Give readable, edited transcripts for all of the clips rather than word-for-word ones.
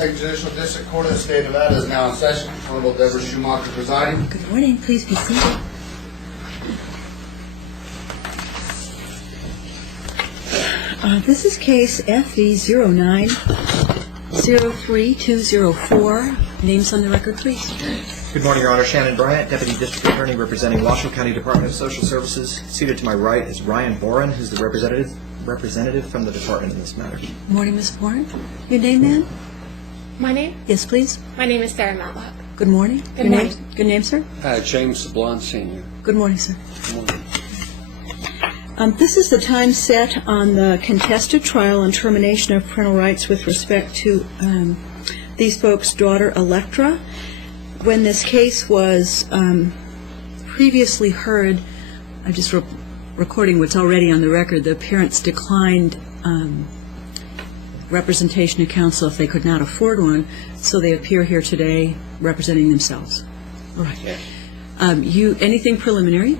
Second Judicial District Court of the State of Nevada is now in session. Honorable Deborah Schumacher presiding. Good morning. Please be seated. This is case FE 09-03204. Names on the record, please. Good morning, Your Honor. Shannon Bryant, Deputy District Attorney representing Washoe County Department of Social Services. Seated to my right is Ryan Boren, who's the representative from the department in this matter. Good morning, Ms. Boren. Your name, ma'am? My name? Yes, please. My name is Sarah Matlock. Good morning. Good morning. Good name, sir? James Sablon, Sr. Good morning, sir. Good morning. This is the time set on the contested trial and termination of parental rights with respect to these folks' daughter, Electra. When this case was previously heard, I'm just recording what's already on the record, the parents declined representation of counsel if they could not afford one, so they appear here today representing themselves. All right. Yeah. Anything preliminary?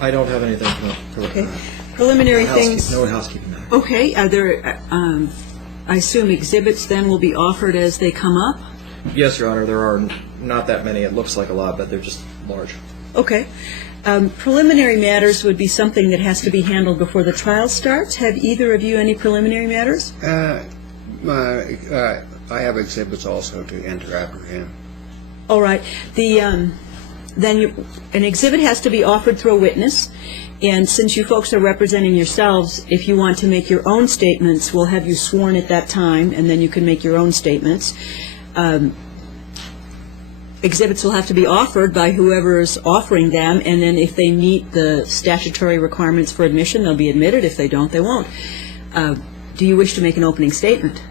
I don't have anything preliminary. Okay. Preliminary things. No housekeeping matter. Okay. Are there, I assume exhibits then will be offered as they come up? Yes, Your Honor. There are not that many. It looks like a lot, but they're just large. Okay. Preliminary matters would be something that has to be handled before the trial starts. Have either of you any preliminary matters? I have exhibits also to enter after him. All right. An exhibit has to be offered through a witness, and since you folks are representing yourselves, if you want to make your own statements, we'll have you sworn at that time, and then you can make your own statements. Exhibits will have to be offered by whoever is offering them, and then if they meet the statutory requirements for admission, they'll be admitted. If they don't, they won't. Do you wish to make an opening statement?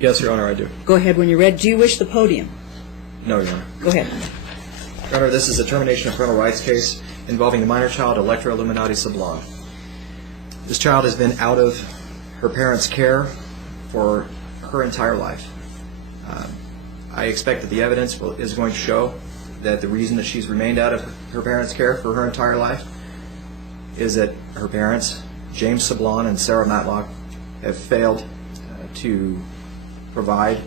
Yes, Your Honor, I do. Go ahead when you're ready. Do you wish the podium? No, Your Honor. Go ahead. Your Honor, this is a termination of parental rights case involving the minor child, Electra Illuminati Sablon. This child has been out of her parents' care for her entire life. I expect that the evidence is going to show that the reason that she's remained out of her parents' care for her entire life is that her parents, James Sablon and Sarah Matlock, have failed to provide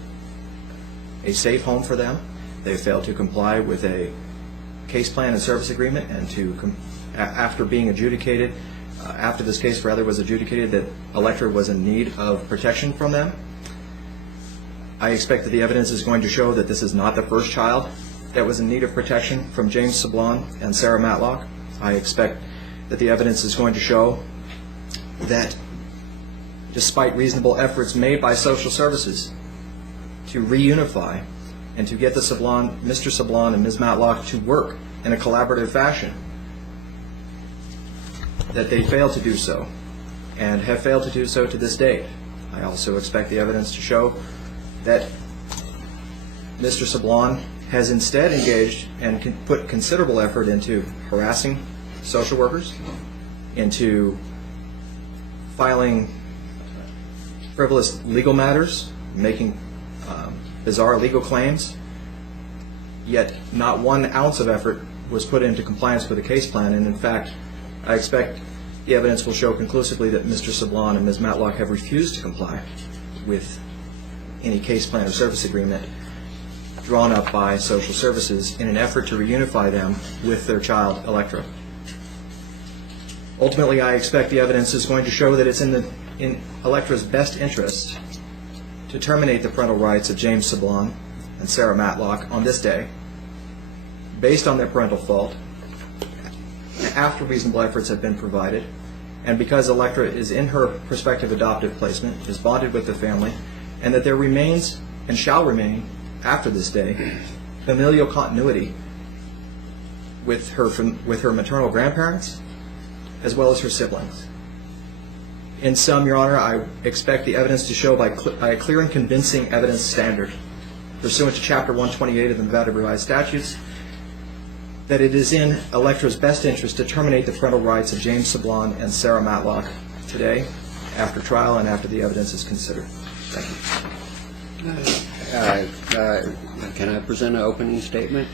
a safe home for them. They failed to comply with a case plan and service agreement, and after being adjudicated, after this case rather was adjudicated that Electra was in need of protection from them. I expect that the evidence is going to show that this is not the first child that was in need of protection from James Sablon and Sarah Matlock. I expect that the evidence is going to show that despite reasonable efforts made by social services to reunify and to get Mr. Sablon and Ms. Matlock to work in a collaborative fashion, that they failed to do so and have failed to do so to this date. I also expect the evidence to show that Mr. Sablon has instead engaged and put considerable effort into harassing social workers, into filing frivolous legal matters, making bizarre legal claims, yet not 1 ounce of effort was put into compliance with the case plan. And in fact, I expect the evidence will show conclusively that Mr. Sablon and Ms. Matlock have refused to comply with any case plan or service agreement drawn up by social services in an effort to reunify them with their child, Electra. Ultimately, I expect the evidence is going to show that it's in Electra's best interest to terminate the parental rights of James Sablon and Sarah Matlock on this day, based on their parental fault, after reasonable efforts have been provided, and because Electra is in her prospective adoptive placement, is bonded with the family, and that there remains and shall remain after this day familial continuity with her maternal grandparents as well as her siblings. In sum, Your Honor, I expect the evidence to show by a clear and convincing evidence standard, pursuant to Chapter 128 of the Nevada Revised Statutes, that it is in Electra's best interest to terminate the parental rights of James Sablon and Sarah Matlock today, after trial and after the evidence is considered. Thank you. Can I present an opening statement?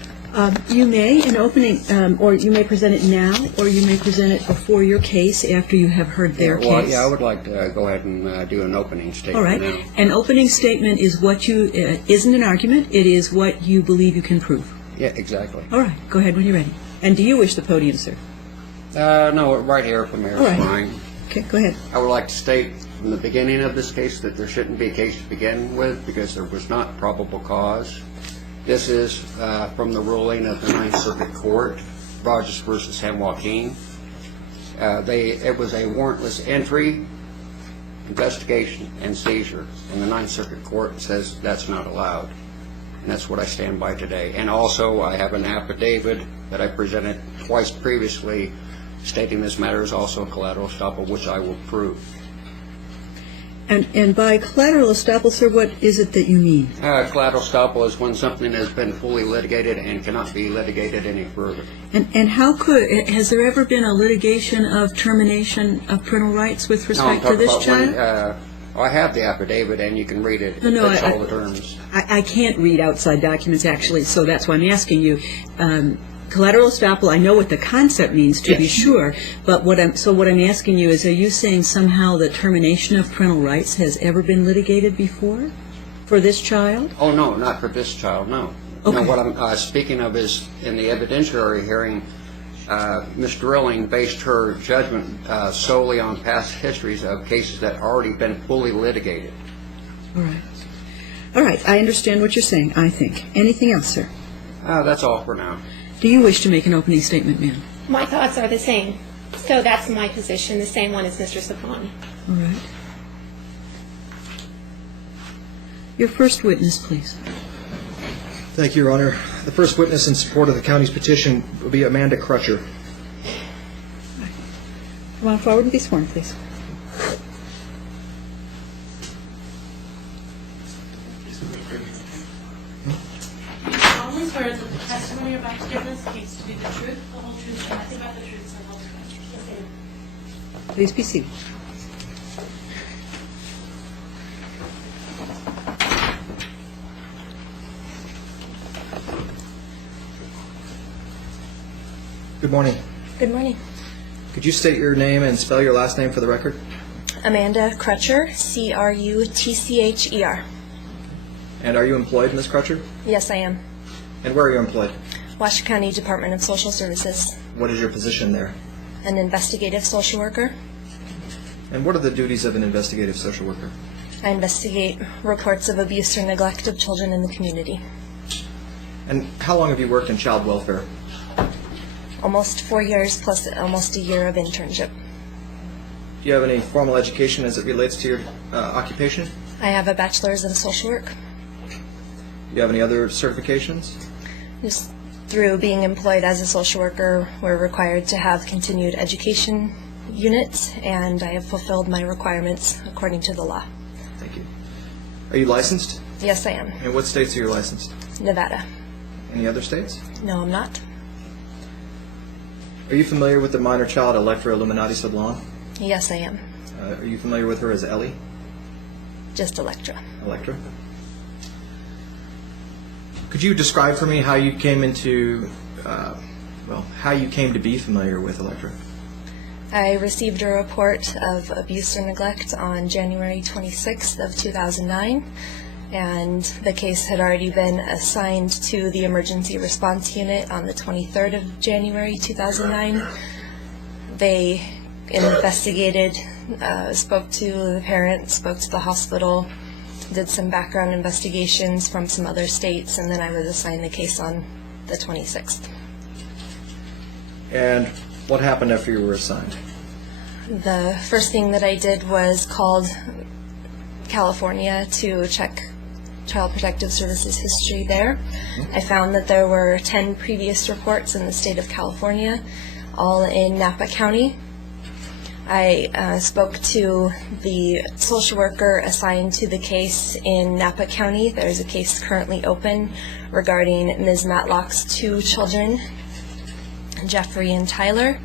You may, in opening, or you may present it now, or you may present it before your case after you have heard their Well, case. yeah, I would like to go ahead and do an opening statement All right. now. An opening statement is what you, isn't an argument, it is what you believe you can prove. Yeah, exactly. All right, go ahead when you're ready. And do you wish the podium, sir? No, right here from here All right. is fine. Okay, go ahead. I would like to state from the beginning of this case that there shouldn't be a case to begin with because there was not probable cause. This is from the ruling of the Ninth Circuit Court, Rogers versus San Joaquin. It was a warrantless entry, investigation, and seizure, and the Ninth Circuit Court says that's not allowed. And that's what I stand by today. And also, I have an affidavit that I presented twice previously stating this matter is also a collateral estoppel, which I will prove. And by collateral estoppel, sir, what is it that you mean? Collateral estoppel is when something has been fully litigated and cannot be litigated any further. And how has there ever been a litigation of termination of parental rights with respect to this child? I have the affidavit, and you can read it. No, It's all the terms. I can't read outside documents, actually, so that's why I'm asking you. Collateral estoppel, I know what the concept means, to be sure, but what I'm asking you is, are you saying somehow that termination of parental rights has ever been litigated before for this child? Oh, no, not for this child, no. Okay. No, what I'm speaking of is in the evidentiary hearing, Ms. Drilling based her judgment solely on past histories of cases that already been fully litigated. All right. All right, I understand what you're saying, I think. Anything else, sir? That's all for now. Do you wish to make an opening statement, ma'am? My thoughts are the same. So that's my position, the same one as Mr. Sapani. All right. Your first witness, please. Thank you, Your Honor. The first witness in support of the county's petition will be Amanda Crutcher. Come on forward and be sworn, please. Only swear that the testimony you're about to give in this case to be the truth, the whole truth, and nothing but the truth, so help you God. Please be seated. Good morning. Good morning. Could you state your name and spell your last name for the record? Amanda Crutcher, Crutcher. And are you employed, Ms. Crutcher? Yes, I am. And where are you employed? Washoe County Department of Social Services, What is your position there? an investigative social worker. And what are the duties of an investigative social worker? I investigate reports of abuse or neglect of children in the community. And how long have you worked in child welfare? Almost 4 years plus almost a year of internship. Do you have any formal education as it relates to your occupation? I have a bachelor's in social work. Do you have any other certifications? Just through being employed as a social worker, we're required to have continued education units, and I have fulfilled my requirements according to the law. Thank you. Are you licensed? Yes, I am. In what states are you licensed? Nevada. Any other states? No, I'm not. Are you familiar with the minor child Electra Illuminati Sablon? Yes, I am. Are you familiar with her as Ellie? Just Electra. Electra? Could you describe for me how you came into, how you came to be familiar with Electra? I received a report of abuse or neglect on January 26th of 2009, and the case had already been assigned to the emergency response unit on the 23rd of January 2009. They investigated, spoke to the parents, spoke to the hospital, did some background investigations from some other states, and then I was assigned the case on the 26th. And what happened after you were assigned? The first thing that I did was called California to check Child Protective Services history there. I found that there were 10 previous reports in the state of California, all in Napa County. I spoke to the social worker assigned to the case in Napa County. There's a case currently open regarding Ms. Matlock's 2 children, Jeffrey and Tyler.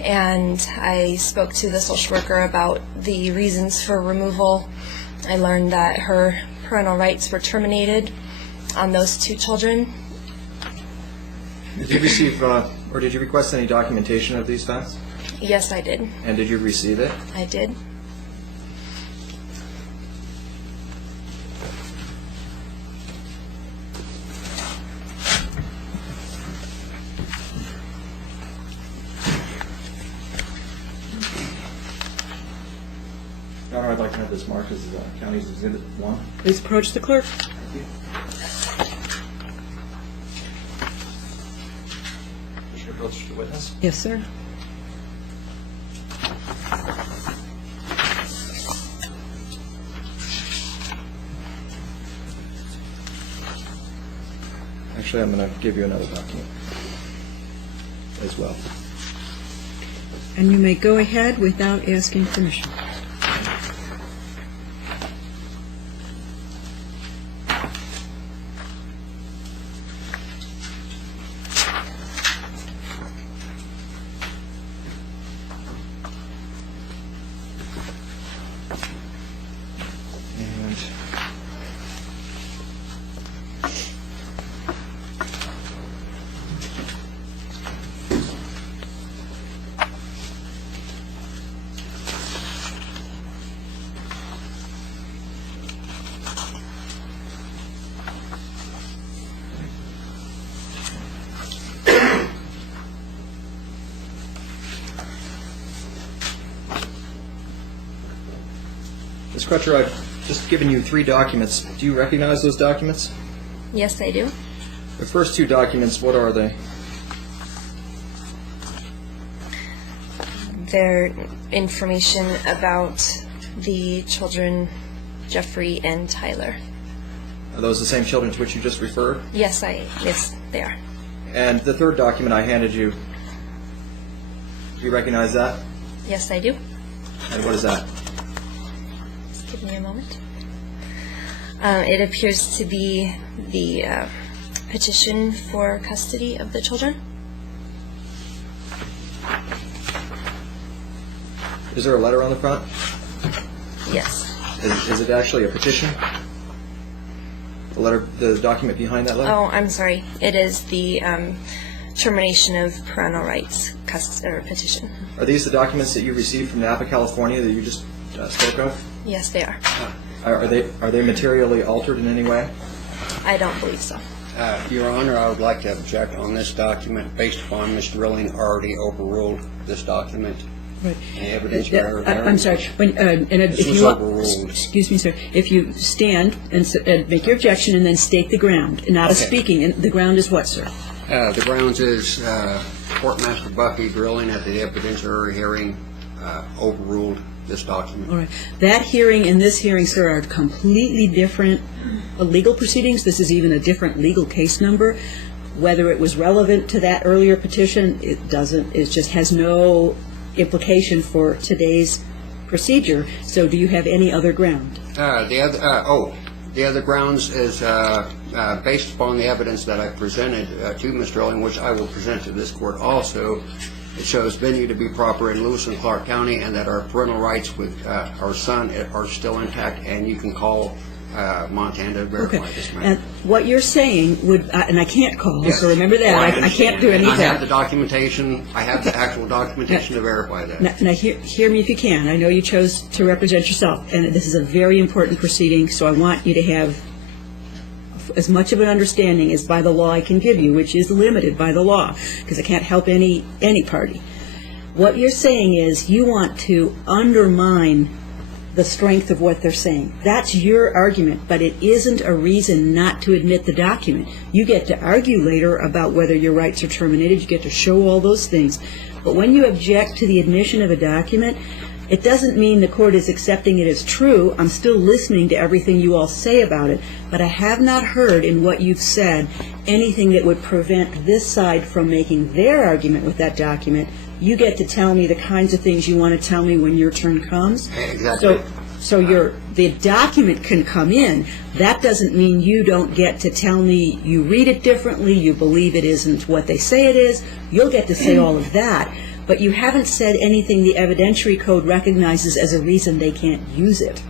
And I spoke to the social worker about the reasons for removal I learned that her parental rights were terminated on those 2 children. Did you receive, or did you request any documentation of these facts? Yes, I did. And did you receive it? I did. Your Honor, I'd like to have this marked as County's Exhibit 1. Please approach the clerk. Wish to approach the witness. Yes, sir. Actually, I'm going to give you another document as well. And you may go ahead without asking permission. And Ms. Crutcher, I've just given you 3 documents. Do you recognize those documents? Yes, I do. The first 2 documents, what are they? Their information about the children, Jeffrey and Tyler. Are those the same children to which you just referred? Yes, they are. And the third document I handed you, do you recognize that? Yes, I do. And what is that? Just give me a moment. It appears to be the petition for custody of the children. Is there a letter on the front? Yes. Is it actually a petition? The letter, the document behind that letter? Oh, I'm sorry. It is the termination of parental rights petition. Are these the documents that you received from Napa, California that you just spoke of? Yes, they are. Are they materially altered in any way? I don't believe so. Your Honor, I would like to object on this document based upon Ms. Drilling already overruled this document. Right. The evidentiary I'm sorry. This was overruled. Excuse me, sir. If you stand and make your objection and then state the ground, not a Okay. speaking. And the ground is what, sir? The grounds is Courtmaster Buffy Drilling at the evidentiary hearing overruled this document. All right. That hearing and this hearing, sir, are completely different legal proceedings. This is even a different legal case number. Whether it was relevant to that earlier petition, it doesn't. It just has no implication for today's procedure. So do you have any other ground? The other grounds is based upon the evidence that I presented to Ms. Drilling, which I will present to this court also. It shows venue to be proper in Lewis and Clark County, and that our parental rights with our son are still intact, and you can call Montana to verify this matter. And what you're saying would, and I can't call, Yes. so remember that. I can't do any of I have the that. documentation. I have the actual documentation to verify that. Now hear me if you can. I know you chose to represent yourself, and this is a very important proceeding, so I want you to have as much of an understanding as by the law I can give you, which is limited by the law, because I can't help any party. What you're saying is you want to undermine the strength of what they're saying. That's your argument, but it isn't a reason not to admit the document. You get to argue later about whether your rights are terminated. You get to show all those things. But when you object to the admission of a document, it doesn't mean the court is accepting it as true. I'm still listening to everything you all say about it, but I have not heard in what you've said anything that would prevent this side from making their argument with that document. You get to tell me the kinds of things you want to tell me when your turn comes. Exactly. So the document can come in. That doesn't mean you don't get to tell me you read it differently, you believe it isn't what they say it is. You'll get to say all of that. But you haven't said anything the evidentiary code recognizes as a reason they can't use it.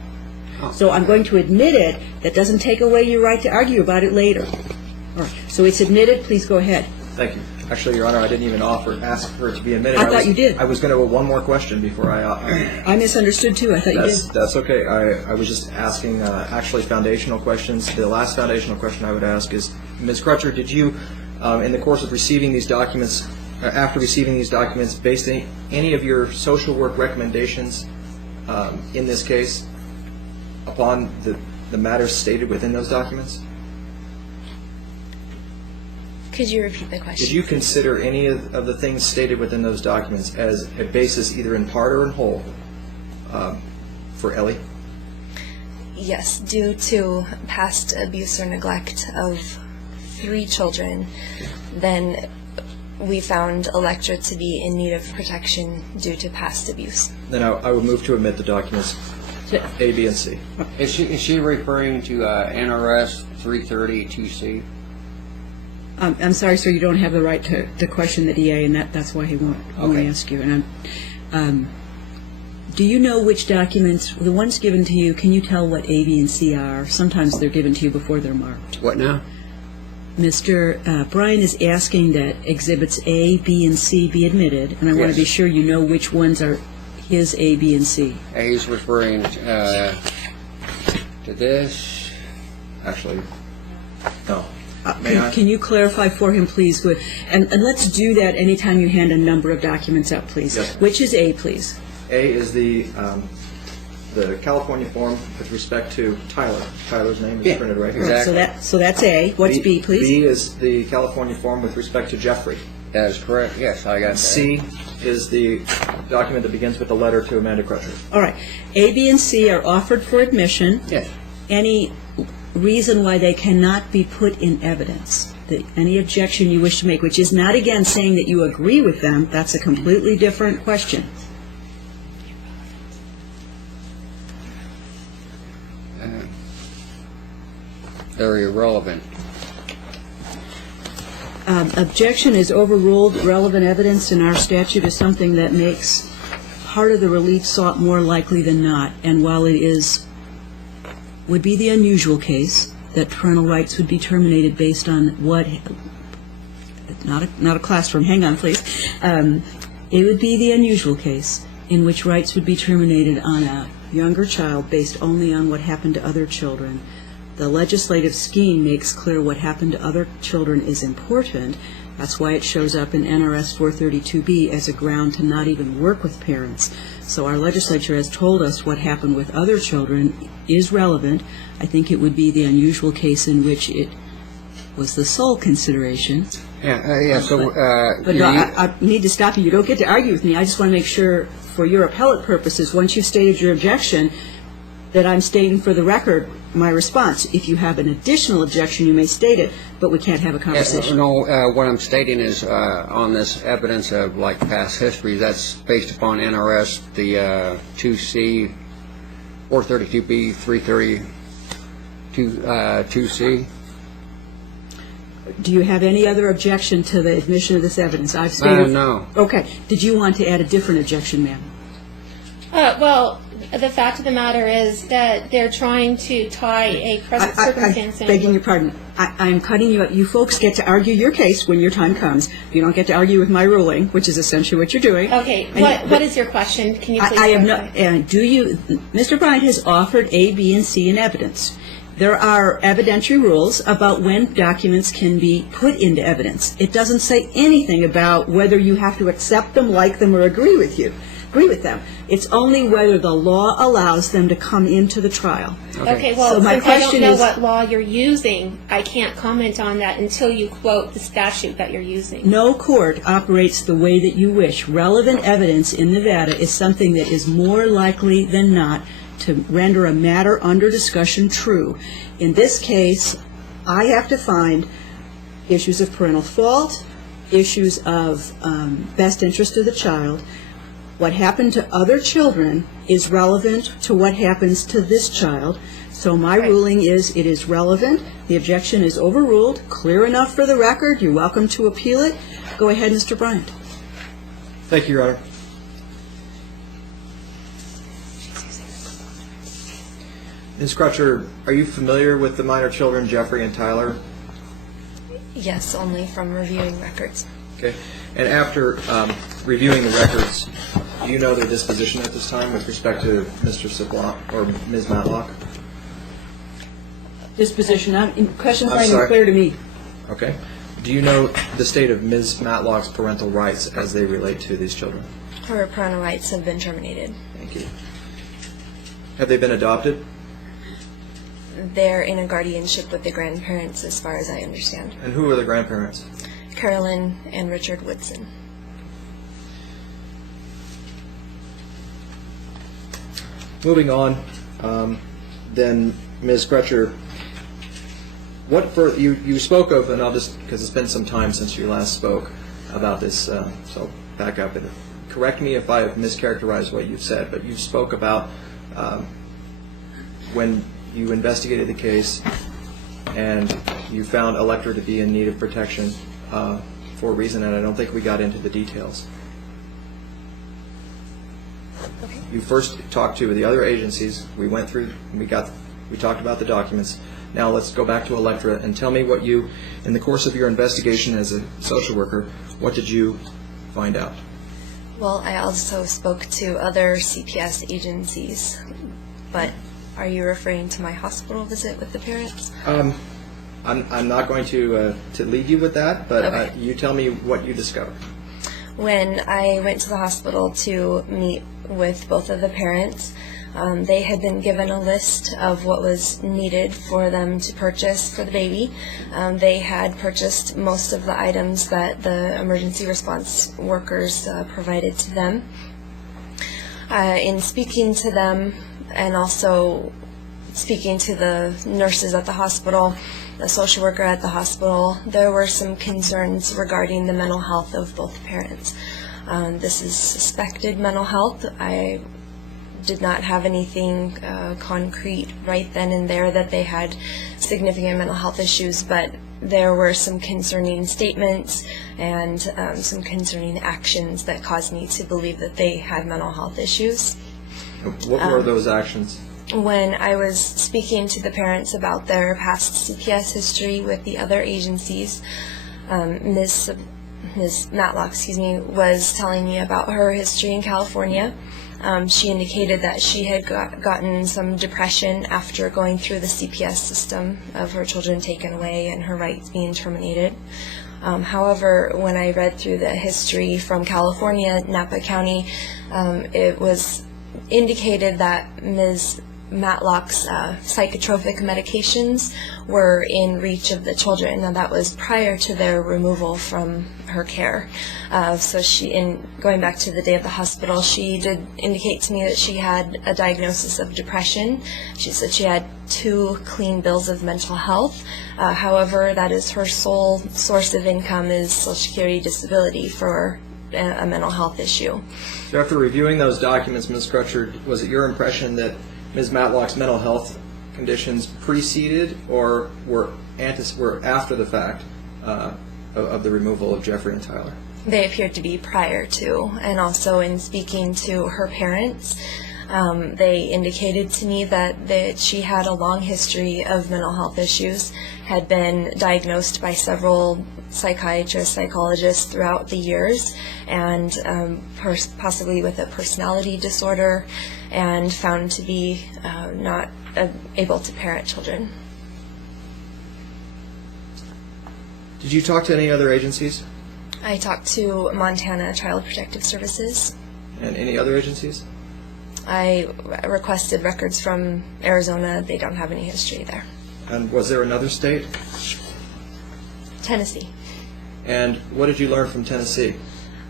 So I'm going to admit it. That doesn't take away your right to argue about it later. All right. So it's admitted. Please go ahead. Thank you. Actually, Your Honor, I didn't even ask for it to be admitted. I thought you did. I was going to one more question before I I misunderstood too. I thought you did. That's okay. I was just asking actually foundational questions. The last foundational question I would ask is, Ms. Crutcher, did you, in the course of receiving these documents, after receiving these documents, base any of your social work recommendations in this case upon the matters stated within those documents? Could you repeat the question? Did you consider any of the things stated within those documents as a basis either in part or in whole for Ellie? Yes, due to past abuse or neglect of 3 children, then we found Electra to be in need of protection due to past abuse. Then I would move to admit the documents A, B, and C. Is she referring to NRS 330-2C? I'm sorry, sir. You don't have the right to question the DA, and that's why he won't ask you. And do you know which documents, the ones given to you, can you tell what A, B, and C are? Sometimes they're given to you before they're marked. What now? Mr. Bryan is asking that Exhibits A, B, and C be admitted, and I want to be sure you know which ones are his A, B, and C. He's referring to this. Actually, no. May I? Can you clarify for him, please? And let's do that anytime you hand a number of documents out, please. Yes. Which is A, please? A is the California form with respect to Tyler. Tyler's name is printed right here. Exactly. So that's A. What's B, please? B is the California form with respect to Jeffrey. That is correct. Yes, I got that. C is the document that begins with the letter to Amanda Crutcher. All right. A, B, and C are offered for admission. Yes. Any reason why they cannot be put in evidence? Any objection you wish to make, which is not, again, saying that you agree with them. That's a completely different question. They're irrelevant. Objection is overruled. Relevant evidence in our statute is something that makes part of the relief sought more likely than not. And while it would be the unusual case that parental rights would be terminated based on what, not a classroom, hang on please, it would be the unusual case in which rights would be terminated on a younger child based only on what happened to other children. The legislative scheme makes clear what happened to other children is important. That's why it shows up in NRS 432B as a ground to not even work with parents. So our legislature has told us what happened with other children is relevant. I think it would be the unusual case in which it was the sole consideration. But no, I need to stop you. You don't get to argue with me. I just want to make sure, for your appellate purposes, once you've stated your objection, that I'm stating for the record my response. If you have an additional objection, you may state it, but we can't have a conversation. What I'm stating is on this evidence of like past history, that's based upon NRS, the 2C, 432B, 332C. Do you have any other objection to the admission of this evidence? I've stated. No. Okay. Did you want to add a different objection, ma'am? Well, the fact of the matter is that they're trying to tie a present circumstance in. Begging your pardon. I'm cutting you up. You folks get to argue your case when your time comes. You don't get to argue with my ruling, which is essentially what you're doing. Okay. What is your question? Can you please I have no. Mr. Bryant has offered A, B, and C in evidence. There are evidentiary rules about when documents can be put into evidence. It doesn't say anything about whether you have to accept them, like them, or agree with them. It's only whether the law allows them to come into the trial. Okay, well, So my since I don't question know is- what law you're using, I can't comment on that until you quote the statute that you're using. No court operates the way that you wish. Relevant evidence in Nevada is something that is more likely than not to render a matter under discussion true. In this case, I have to find issues of parental fault, issues of best interest of the child. What happened to other children is relevant to what happens to this child. So my ruling is it is relevant. The objection is overruled. Clear enough for the record. You're welcome to appeal it. Go ahead, Mr. Bryant. Thank you, Your Honor. Ms. Crutcher, are you familiar with the minor children, Jeffrey and Tyler? Yes, only from reviewing records. Okay. And after reviewing the records, do you know their disposition at this time with respect to Mr. Sablon or Ms. Matlock? Disposition, question's I'm not even sorry. clear to me. Okay. Do you know the state of Ms. Matlock's parental rights as they relate to these children? Her parental rights have been terminated. Thank you. Have they been adopted? They're in a guardianship with the grandparents, as far as I understand. And who are the grandparents? Carolyn and Richard Woodson. Moving on, then Ms. Crutcher, you spoke of, and I'll just, because it's been some time since you last spoke about this, so back up and correct me if I have mischaracterized what you've said, but you spoke about when you investigated the case and you found Electra to be in need of protection for a reason, and I don't think we got into the details. Okay. You first talked to the other agencies. We went through, we talked about the documents. Now let's go back to Electra and tell me what you, in the course of your investigation as a social worker, what did you find out? Well, I also spoke to other CPS agencies, but are you referring to my hospital visit with the parents? I'm not going to lead you with that, but Okay. you tell me what you discovered. When I went to the hospital to meet with both of the parents, they had been given a list of what was needed for them to purchase for the baby. They had purchased most of the items that the emergency response workers provided to them. In speaking to them and also speaking to the nurses at the hospital, the social worker at the hospital, there were some concerns regarding the mental health of both parents. This is suspected mental health. I did not have anything concrete right then and there that they had significant mental health issues, but there were some concerning statements and some concerning actions that caused me to believe that they had mental health issues. What were those actions? When I was speaking to the parents about their past CPS history with the other agencies, Ms. Matlock, was telling me about her history in California. She indicated that she had gotten some depression after going through the CPS system of her children taken away and her rights being terminated. However, when I read through the history from California, Napa County, it was indicated that Ms. Matlock's psychotropic medications were in reach of the children, and that was prior to their removal from her care. So in going back to the day of the hospital, she did indicate to me that she had a diagnosis of depression. She said she had 2 clean bills of mental health. However, that is her sole source of income is Social Security disability for a mental health issue. So after reviewing those documents, Ms. Crutcher, was it your impression that Ms. Matlock's mental health conditions preceded or were after the fact of the removal of Jeffrey and Tyler? They appeared to be prior to, and also in speaking to her parents, they indicated to me that she had a long history of mental health issues, had been diagnosed by several psychiatrists, psychologists throughout the years, and possibly with a personality disorder, and found to be not able to parent children. Did you talk to any other agencies? I talked to Montana Child Protective Services. And any other agencies? I requested records from Arizona. They don't have any history there. And was there another state? Tennessee. And what did you learn from Tennessee?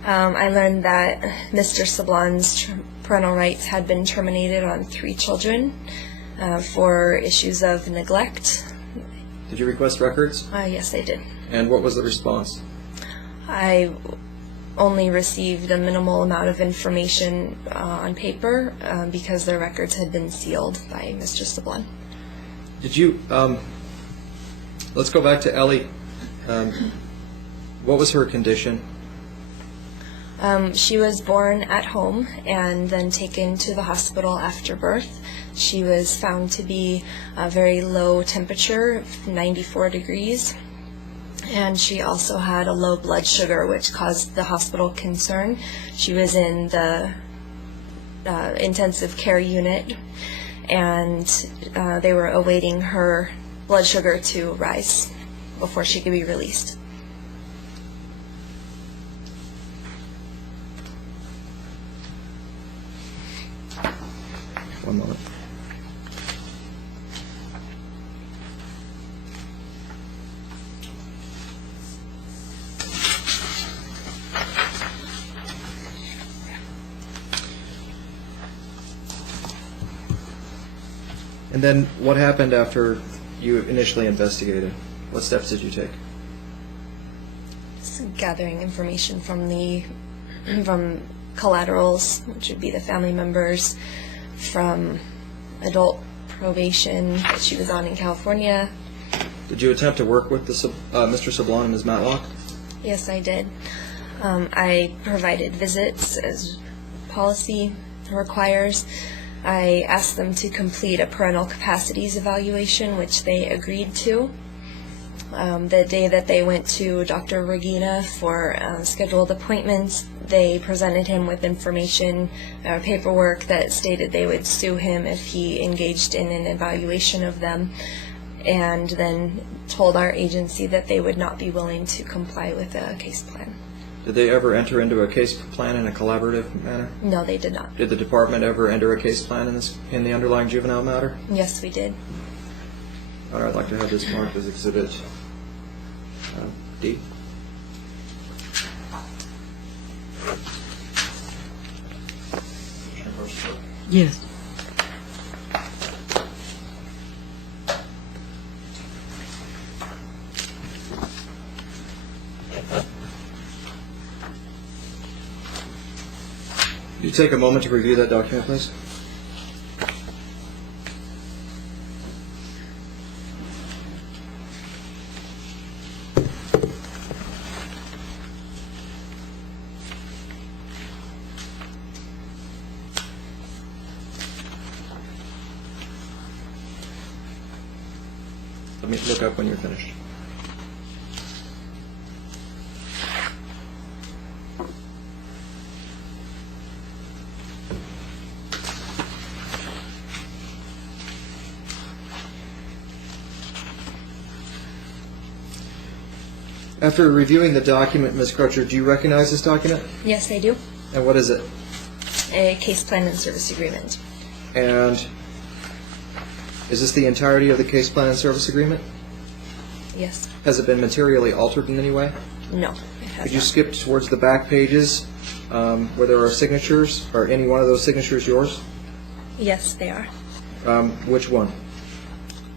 I learned that Mr. Sablon's parental rights had been terminated on 3 children for issues of neglect. Did you request records? Yes, I did. And what was the response? I only received a minimal amount of information on paper because their records had been sealed by Mr. Sablon. Did you, let's go back to Ellie. What was her condition? She was born at home and then taken to the hospital after birth. She was found to be a very low temperature, 94 degrees, and she also had a low blood sugar, which caused the hospital concern. She was in the intensive care unit, and they were awaiting her blood sugar to rise before she could be released. One moment. And then what happened after you initially investigated? What steps did you take? Just gathering information from collaterals, which would be the family members, from adult probation that she was on in California. Did you attempt to work with Mr. Sablon and Ms. Matlock? Yes, I did. I provided visits as policy requires. I asked them to complete a parental capacities evaluation, which they agreed to. The day that they went to Dr. Regina for scheduled appointments, they presented him with information, paperwork that stated they would sue him if he engaged in an evaluation of them, and then told our agency that they would not be willing to comply with a case plan. Did they ever enter into a case plan in a collaborative manner? No, they did not. Did the department ever enter a case plan in the underlying juvenile matter? Yes, we did. All right, I'd like to have this marked as Exhibit D. Yes. Could you take a moment to review that document, please? Let me look up when you're finished. After reviewing the document, Ms. Crutcher, do you recognize this document? Yes, I do. And what is it? A case plan and service agreement. And is this the entirety of the case plan and service agreement? Yes. Has it been materially altered in any way? No, it has Could you not. skip towards the back pages where there are signatures? Are any one of those signatures yours? Yes, they are. Which one?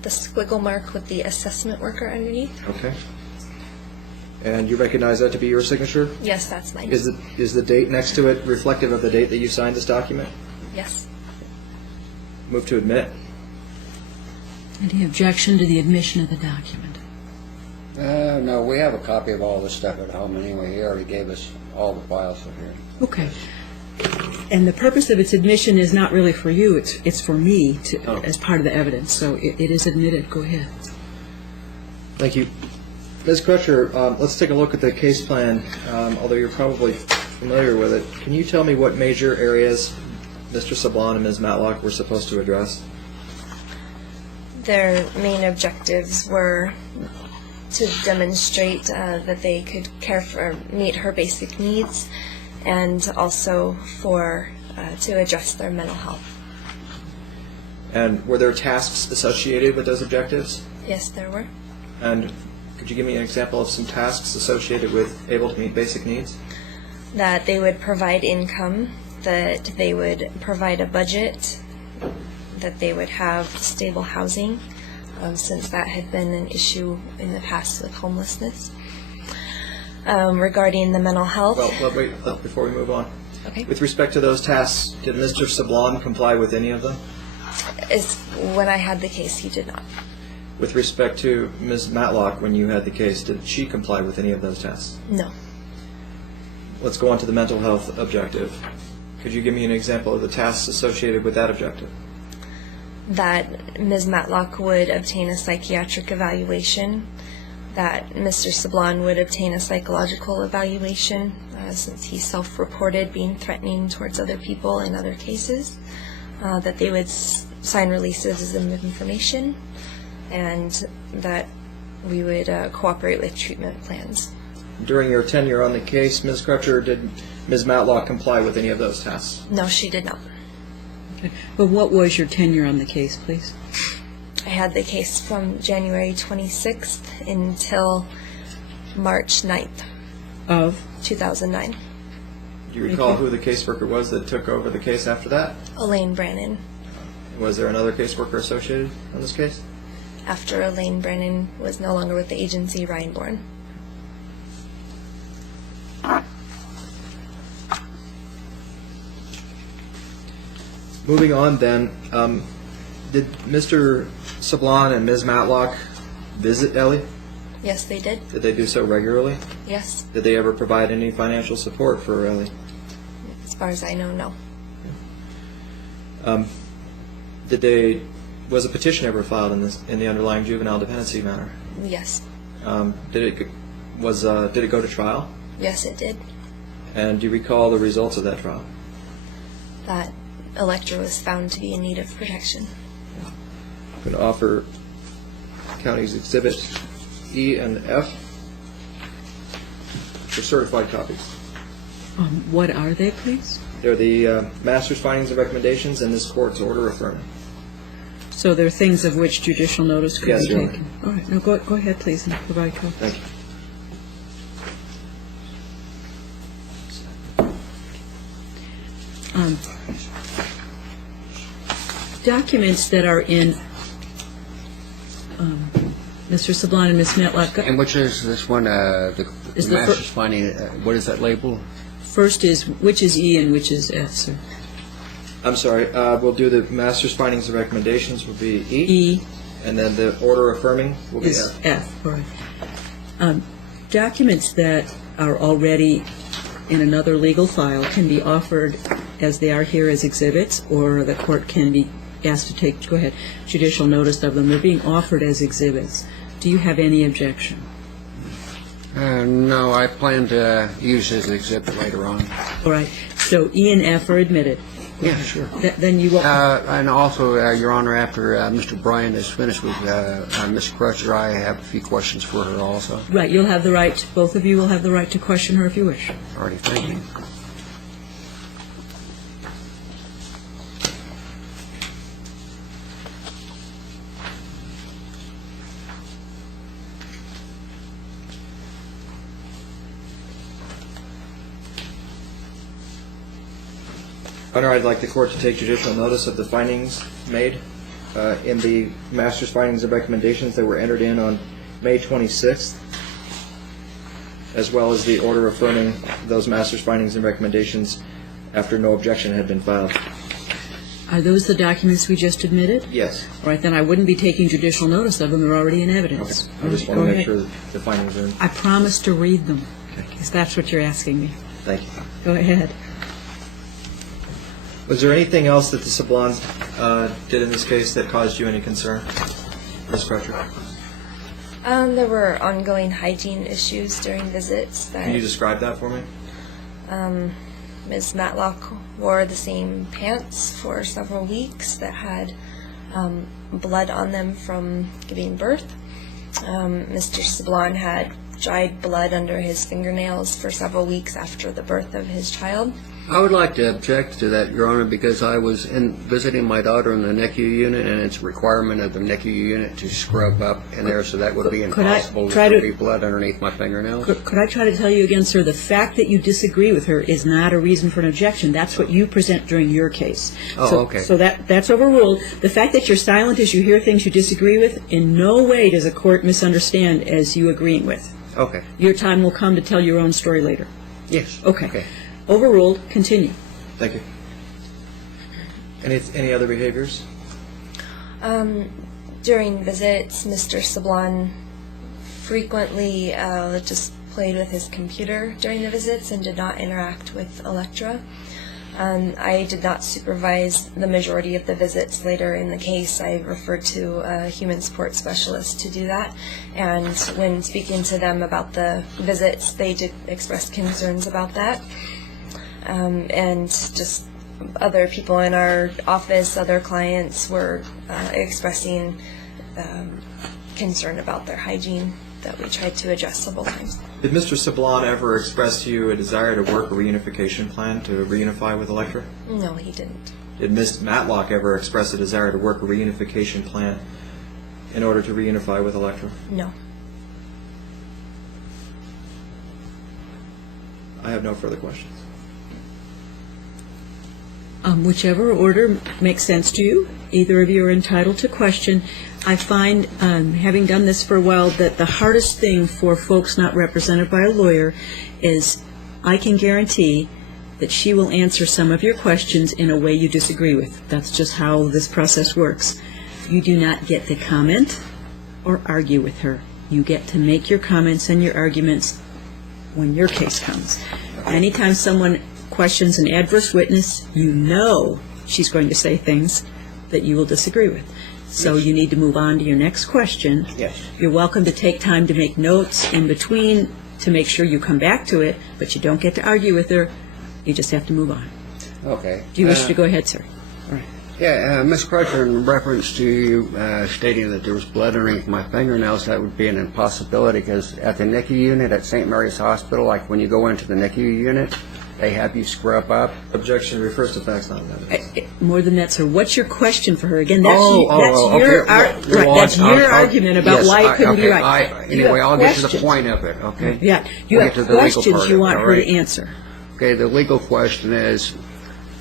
The squiggle mark with the assessment worker underneath? Okay. And you recognize that to be your signature? Yes, that's mine. Is the date next to it reflective of the date that you signed this document? Yes. Move to admit. Any objection to the admission of the document? No, we have a copy of all this stuff at home anyway. He already gave us all the files in here. Okay. And the purpose of its admission is not really for you, it's for me as part of the evidence, so it is admitted. Go ahead. Thank you. Ms. Crutcher, let's take a look at the case plan, although you're probably familiar with it. Can you tell me what major areas Mr. Sablon and Ms. Matlock were supposed to address? Their main objectives were to demonstrate that they could meet her basic needs, and also to address their mental health. And were there tasks associated with those objectives? Yes, there were. And could you give me an example of some tasks associated with able to meet basic needs? That they would provide income, that they would provide a budget, that they would have stable housing, since that had been an issue in the past with homelessness. Regarding the mental health. Well, wait, before we move on. Okay. With respect to those tasks, did Mr. Sablon comply with any of them? When I had the case, he did not. With respect to Ms. Matlock, when you had the case, did she comply with any of those tasks? No. let's go on to the mental health objective. Could you give me an example of the tasks associated with that objective? That Ms. Matlock would obtain a psychiatric evaluation, that Mr. Sablon would obtain a psychological evaluation, since he self-reported being threatening towards other people in other cases, that they would sign releases of information, and that we would cooperate with treatment plans. During your tenure on the case, Ms. Crutcher, did Ms. Matlock comply with any of those tasks? No, she did not. Okay. But what was your tenure on the case, please? I had the case from January 26th until March 9th, Of? 2009. Do you recall who the caseworker was that took over the case after that? Elaine Brannon. Was there another caseworker associated on this case? After Elaine Brannon was no longer with the agency, Ryan Bourne. Moving on then, did Mr. Sablon and Ms. Matlock visit Ellie? Yes, they did. Did they do so regularly? Yes. Did they ever provide any financial support for Ellie? As far as I know, no. Was a petition ever filed in the underlying juvenile dependency matter? Yes. Did it go to trial? Yes, it did. And do you recall the results of that trial? That Electra was found to be in need of protection. I'm going to offer county's exhibits E and F for certified copies. What are they, please? They're the master's findings and recommendations and this court's order affirming. So they're things of which judicial notice could Yes, be Your Honor. taken? All right. Now, go ahead, please, and provide copies. Thank you. Documents that are in Mr. Sablon and Ms. Matlock. And which is this one, the Is the master's finding, what is that label? First is, which is E and which is F, sir? I'm sorry. We'll do the master's findings and recommendations will be E. E And then the order affirming will be is F. F, all right. Documents that are already in another legal file can be offered as they are here as exhibits, or the court can be asked to take, go ahead, judicial notice of them. They're being offered as exhibits. Do you have any objection? No, I plan to use his exhibit later on. All right. So E and F are admitted. Yeah, sure. Then you won't. And also, Your Honor, after Mr. Bryan is finished with Ms. Crutcher, I have a few questions for her also. Right. You'll have the right, both of you will have the right to question her if you wish. Alrighty, thank you. Honor, I'd like the court to take judicial notice of the findings made in the master's findings and recommendations that were entered in on May 26th, as well as the order affirming those master's findings and recommendations after no objection had been filed. Are those the documents we just admitted? Yes. All right, then I wouldn't be taking judicial notice of them. They're already in evidence. I just want to make sure that the findings are in. I promise to read them, because that's what you're asking me. Thank you. Go ahead. Was there anything else that the Sablons did in this case that caused you any concern, Ms. Crutcher? There were ongoing hygiene issues during visits. Can you describe that for me? Ms. Matlock wore the same pants for several weeks that had blood on them from giving birth. Mr. Sablon had dried blood under his fingernails for several weeks after the birth of his child. I would like to object to that, Your Honor, because I was visiting my daughter in the NICU unit, and it's a requirement of the NICU unit to scrub up in there, so that would be Could I impossible try to to- be blood underneath my fingernails. Could I try to tell you again, sir, the fact that you disagree with her is not a reason for an objection. That's what you present during your case. Oh, okay. So that's overruled. The fact that you're silent as you hear things you disagree with, in no way does a court misunderstand as you agreeing with. Okay. Your time will come to tell your own story later. Yes. Okay. Overruled. Continue. Thank you. Any other behaviors? During visits, Mr. Sablon frequently just played with his computer during the visits and did not interact with Electra. I did not supervise the majority of the visits. Later in the case, I referred to a human support specialist to do that. And when speaking to them about the visits, they did express concerns about that. And just other people in our office, other clients were expressing concern about their hygiene that we tried to address several times. Did Mr. Sablon ever express to you a desire to work a reunification plan to reunify with Electra? No, he didn't. Did Ms. Matlock ever express a desire to work a reunification plan in order to reunify with Electra? No. I have no further questions. Whichever order makes sense to you, either of you are entitled to question. I find, having done this for a while, that the hardest thing for folks not represented by a lawyer is I can guarantee that she will answer some of your questions in a way you disagree with. That's just how this process works. You do not get to comment or argue with her. You get to make your comments and your arguments when your case comes. Anytime someone questions an adverse witness, you know she's going to say things that you will disagree with. So you need to move on to your next question. Yes. You're welcome to take time to make notes in between to make sure you come back to it, but you don't get to argue with her. You just have to move on. Okay. Do you wish to go ahead, sir? All right. Yeah, Ms. Crutcher, in reference to you stating that there was blood underneath my fingernails, that would be an impossibility because at the NICU unit at St. Mary's Hospital, like when you go into the NICU unit, they have you scrub up. Objection refers to facts, not evidence. More than that, sir. What's your question for her? Again, that's that's your argument about why it couldn't be right. Anyway, I'll get to the point of it, okay? Yeah, you We'll have get to the legal questions part you of it, want all her to right? answer. Okay, the legal question is,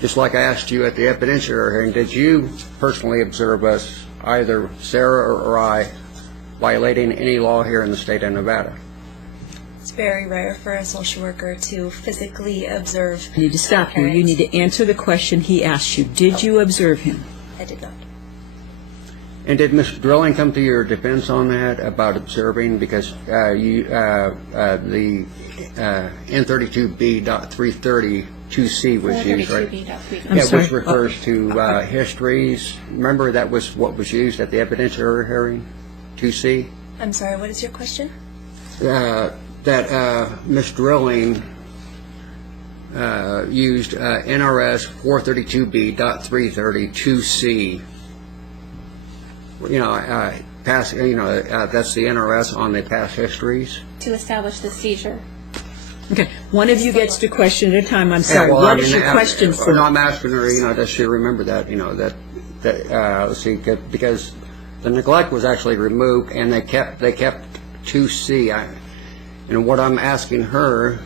just like I asked you at the evidentiary hearing, did you personally observe us, either Sarah or I, violating any law here in the state of Nevada? It's very rare for a social worker to physically observe. I need to stop you. You need to answer the question he asked you. Did you observe him? I did not. And did Ms. Drilling come to your defense on that about observing? Because the N32B.330.2C was used, right? 432B.330. Yeah, sorry? which refers to histories. Remember, that was what was used at the evidentiary hearing, 2C? I'm sorry, what is your question? That Ms. Drilling used NRS 432B.330.2C. That's the NRS on the past histories. To establish the seizure. Okay. One of you gets to question at a time. I'm sorry. What is your question for? No, I'm asking her, does she remember that, let's see, because the neglect was actually removed and they kept 2C. And what I'm asking her,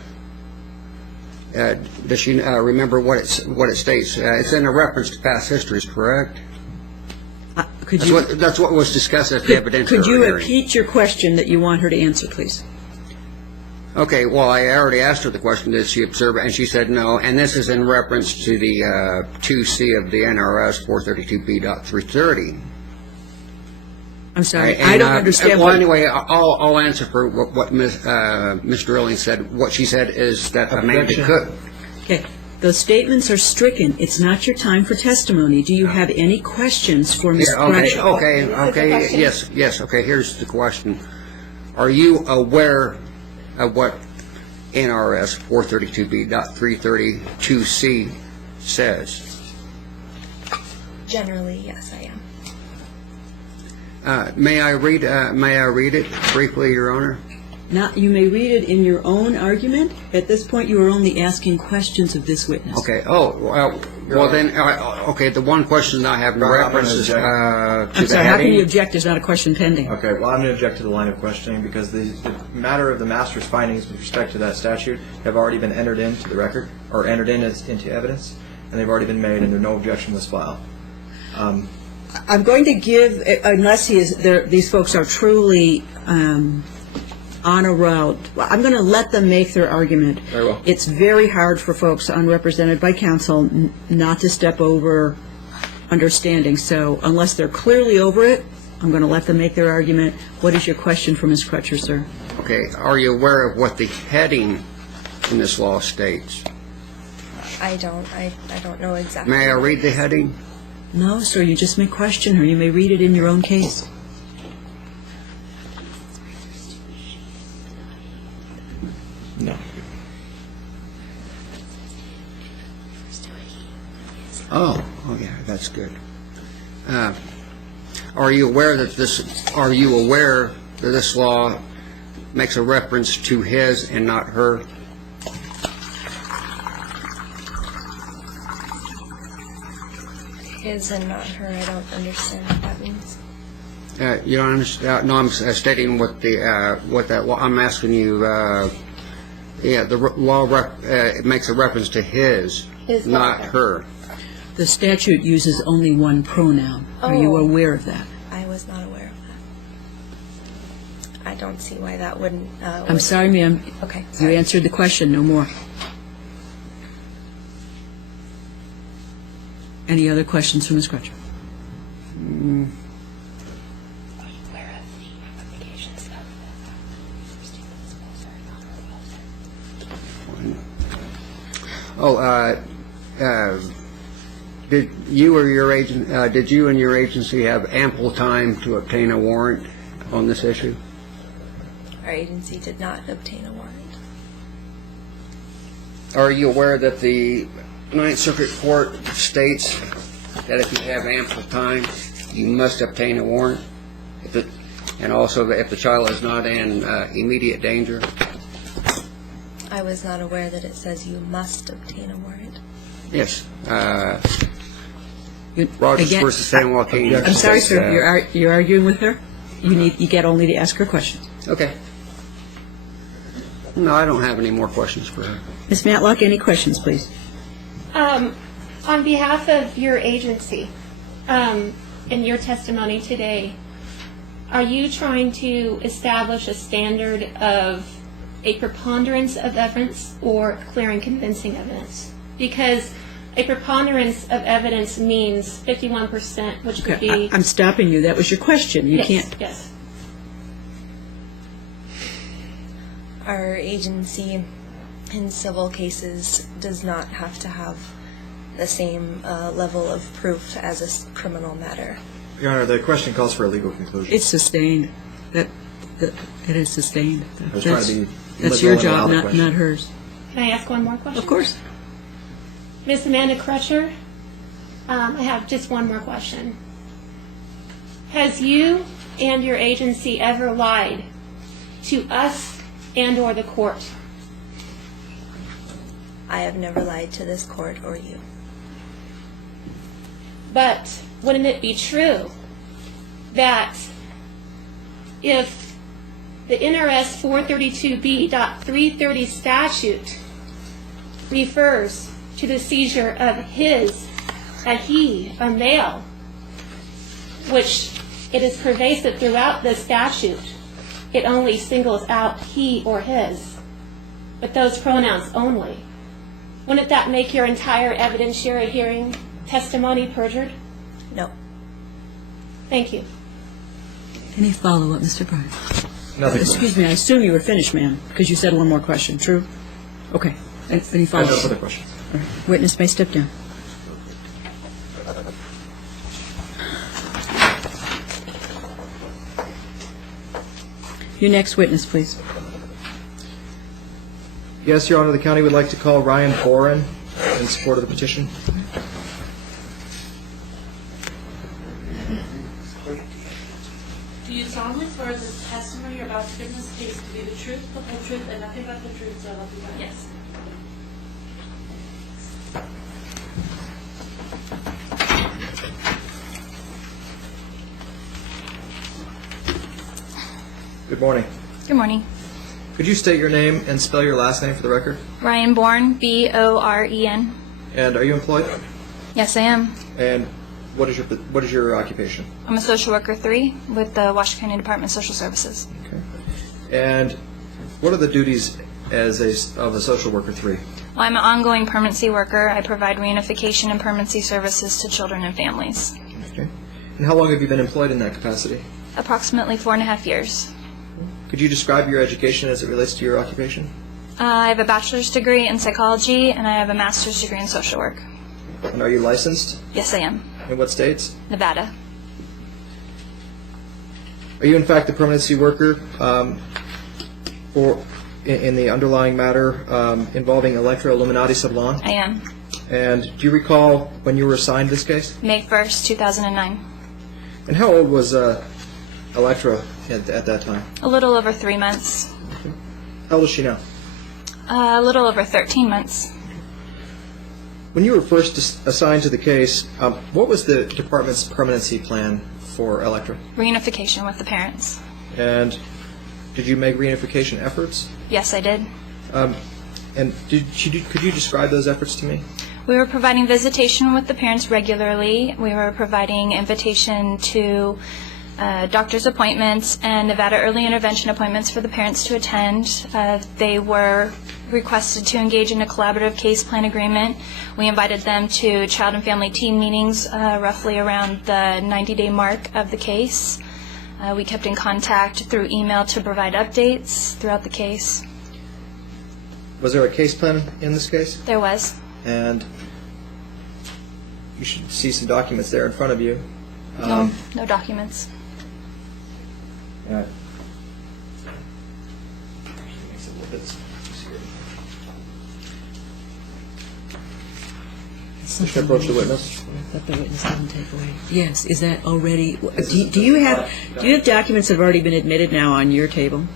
does she remember what it states? It's in a reference to past histories, correct? That's what was discussed at the evidentiary hearing. Could you repeat your question that you want her to answer, please? Okay, well, I already asked her the question, did she observe it, and she said no, and this is in reference to the 2C of the NRS 432B.330. I'm sorry, I don't understand. Well, anyway, I'll answer for what Ms. Drilling said. What she said is that a man could. Okay, those statements are stricken. It's not your time for testimony. Do you have any questions for Ms. Crutcher? Okay, yes, okay, here's the question. Are you aware of what NRS 432B.332C says? Generally, yes, I am. May I read it briefly, Your Honor? You may read it in your own argument. At this point, you are only asking questions of this witness. Okay. Well then, okay. The one question I have in reference is to the I'm sorry, how can you object? There's not a question pending. Okay, well, I'm going to object to the line of questioning because the matter of the master's findings with respect to that statute have already been entered into the record, or entered into evidence, and they've already been made, and no objection was filed. I'm going to give, unless these folks are truly on a route, I'm going to let them make their argument. Very well. It's very hard for folks unrepresented by counsel not to step over understanding. So unless they're clearly over it, I'm going to let them make their argument. What is your question for Ms. Crutcher, sir? Okay, are you aware of what the heading in this law states? I don't know exactly. May I read the heading? No, sir, you just may question her. You may read it in your own case. No. Oh, yeah, that's good. Are you aware that this law makes a reference to his and not her? His and not her. I don't understand what that means. You don't understand? No, I'm stating what that law. I'm asking you. The law it makes a reference to his, not her. The statute uses only one pronoun. Are you aware of that? I was not aware of that. I don't see why that wouldn't. I'm sorry, ma'am. Okay. You Sorry. answered the question, no more. Any other questions for Ms. Crutcher? Did you and your agency have ample time to obtain a warrant on this issue? Our agency did not obtain a warrant. Are you aware that the Ninth Circuit Court states that if you have ample time, you must obtain a warrant? And also that if the child is not in immediate danger? I was not aware that it says you must obtain a warrant. Yes. Rogers Again, versus San Joaquin. I'm sorry, sir. You're arguing with her? You get only to ask her questions. Okay. No, I don't have any more questions for her. Ms. Matlock, any questions, please? On behalf of your agency, in your testimony today, are you trying to establish a standard of a preponderance of evidence or clear and convincing evidence? Because a preponderance of evidence means 51%, which could be... I'm stopping you. That was your question. You can't... Yes. Our agency in civil cases does not have to have the same level of proof as a criminal matter. Your Honor, the question calls for a legal conclusion. It's sustained. It is sustained. I was trying to be That's your liberal and job, allow the question. not hers. Can I ask one more question? Of course. Ms. Amanda Crutcher, I have just one more question. Has you and your agency ever lied to us and or the court? I have never lied to this court or you. But wouldn't it be true that if the NRS 432B.330 statute refers to the seizure of a male, which it is pervasive throughout the statute, it only singles out he or his, but those pronouns only. Wouldn't that make your entire evidentiary hearing testimony perjured? No. Thank you. Any follow-up, Mr. Bryan? Nothing. Excuse me, I assume you were finished, ma'am, because you said one more question. True? Okay. Any I have no follow-up? further questions. All right. Witness may step down. Your next witness, please. Yes, Your Honor, the county would like to call Ryan Boren in support of the petition. Do you solemnly swear that the testimony you're about to give in this case to be the truth, the whole truth, and nothing but the truth, so help you God? Yes. Good morning. Good morning. Could you state your name and spell your last name for the record? Ryan Bourne, B-O-R-E-N. And are you employed? Yes, I am. And what is your occupation? I'm a social worker 3 with the Washington County Department of Social Services. Okay. And what are the duties of a social worker 3? Well, I'm an ongoing permanency worker. I provide reunification and permanency services to children and families. Okay. And how long have you been employed in that capacity? Approximately 4.5 years. Could you describe your education as it relates to your occupation? I have a bachelor's degree in psychology, and I have a master's degree in social work. And are you licensed? Yes, I am. In what states? Nevada. Are you in fact the permanency worker in the underlying matter involving Electra Illuminati Sublon? I am. And do you recall when you were assigned this case? May 1st, 2009. And how old was Electra at that time? A little over 3 months. How old is she now? A little over 13 months. When you were first assigned to the case, what was the department's permanency plan for Electra? Reunification with the parents. And did you make reunification efforts? Yes, I did. And could you describe those efforts to me? We were providing visitation with the parents regularly. We were providing invitation to doctor's appointments and Nevada early intervention appointments for the parents to attend. They were requested to engage in a collaborative case plan agreement. We invited them to child and family team meetings roughly around the 90-day mark of the case. We kept in contact through email to provide updates throughout the case. Was there a case plan in this case? There was. And you should see some documents there in front of you. No documents. Yeah. Should I approach the witness? That the witness didn't take away. Yes, is that already, do you have documents that have already been admitted now on your table?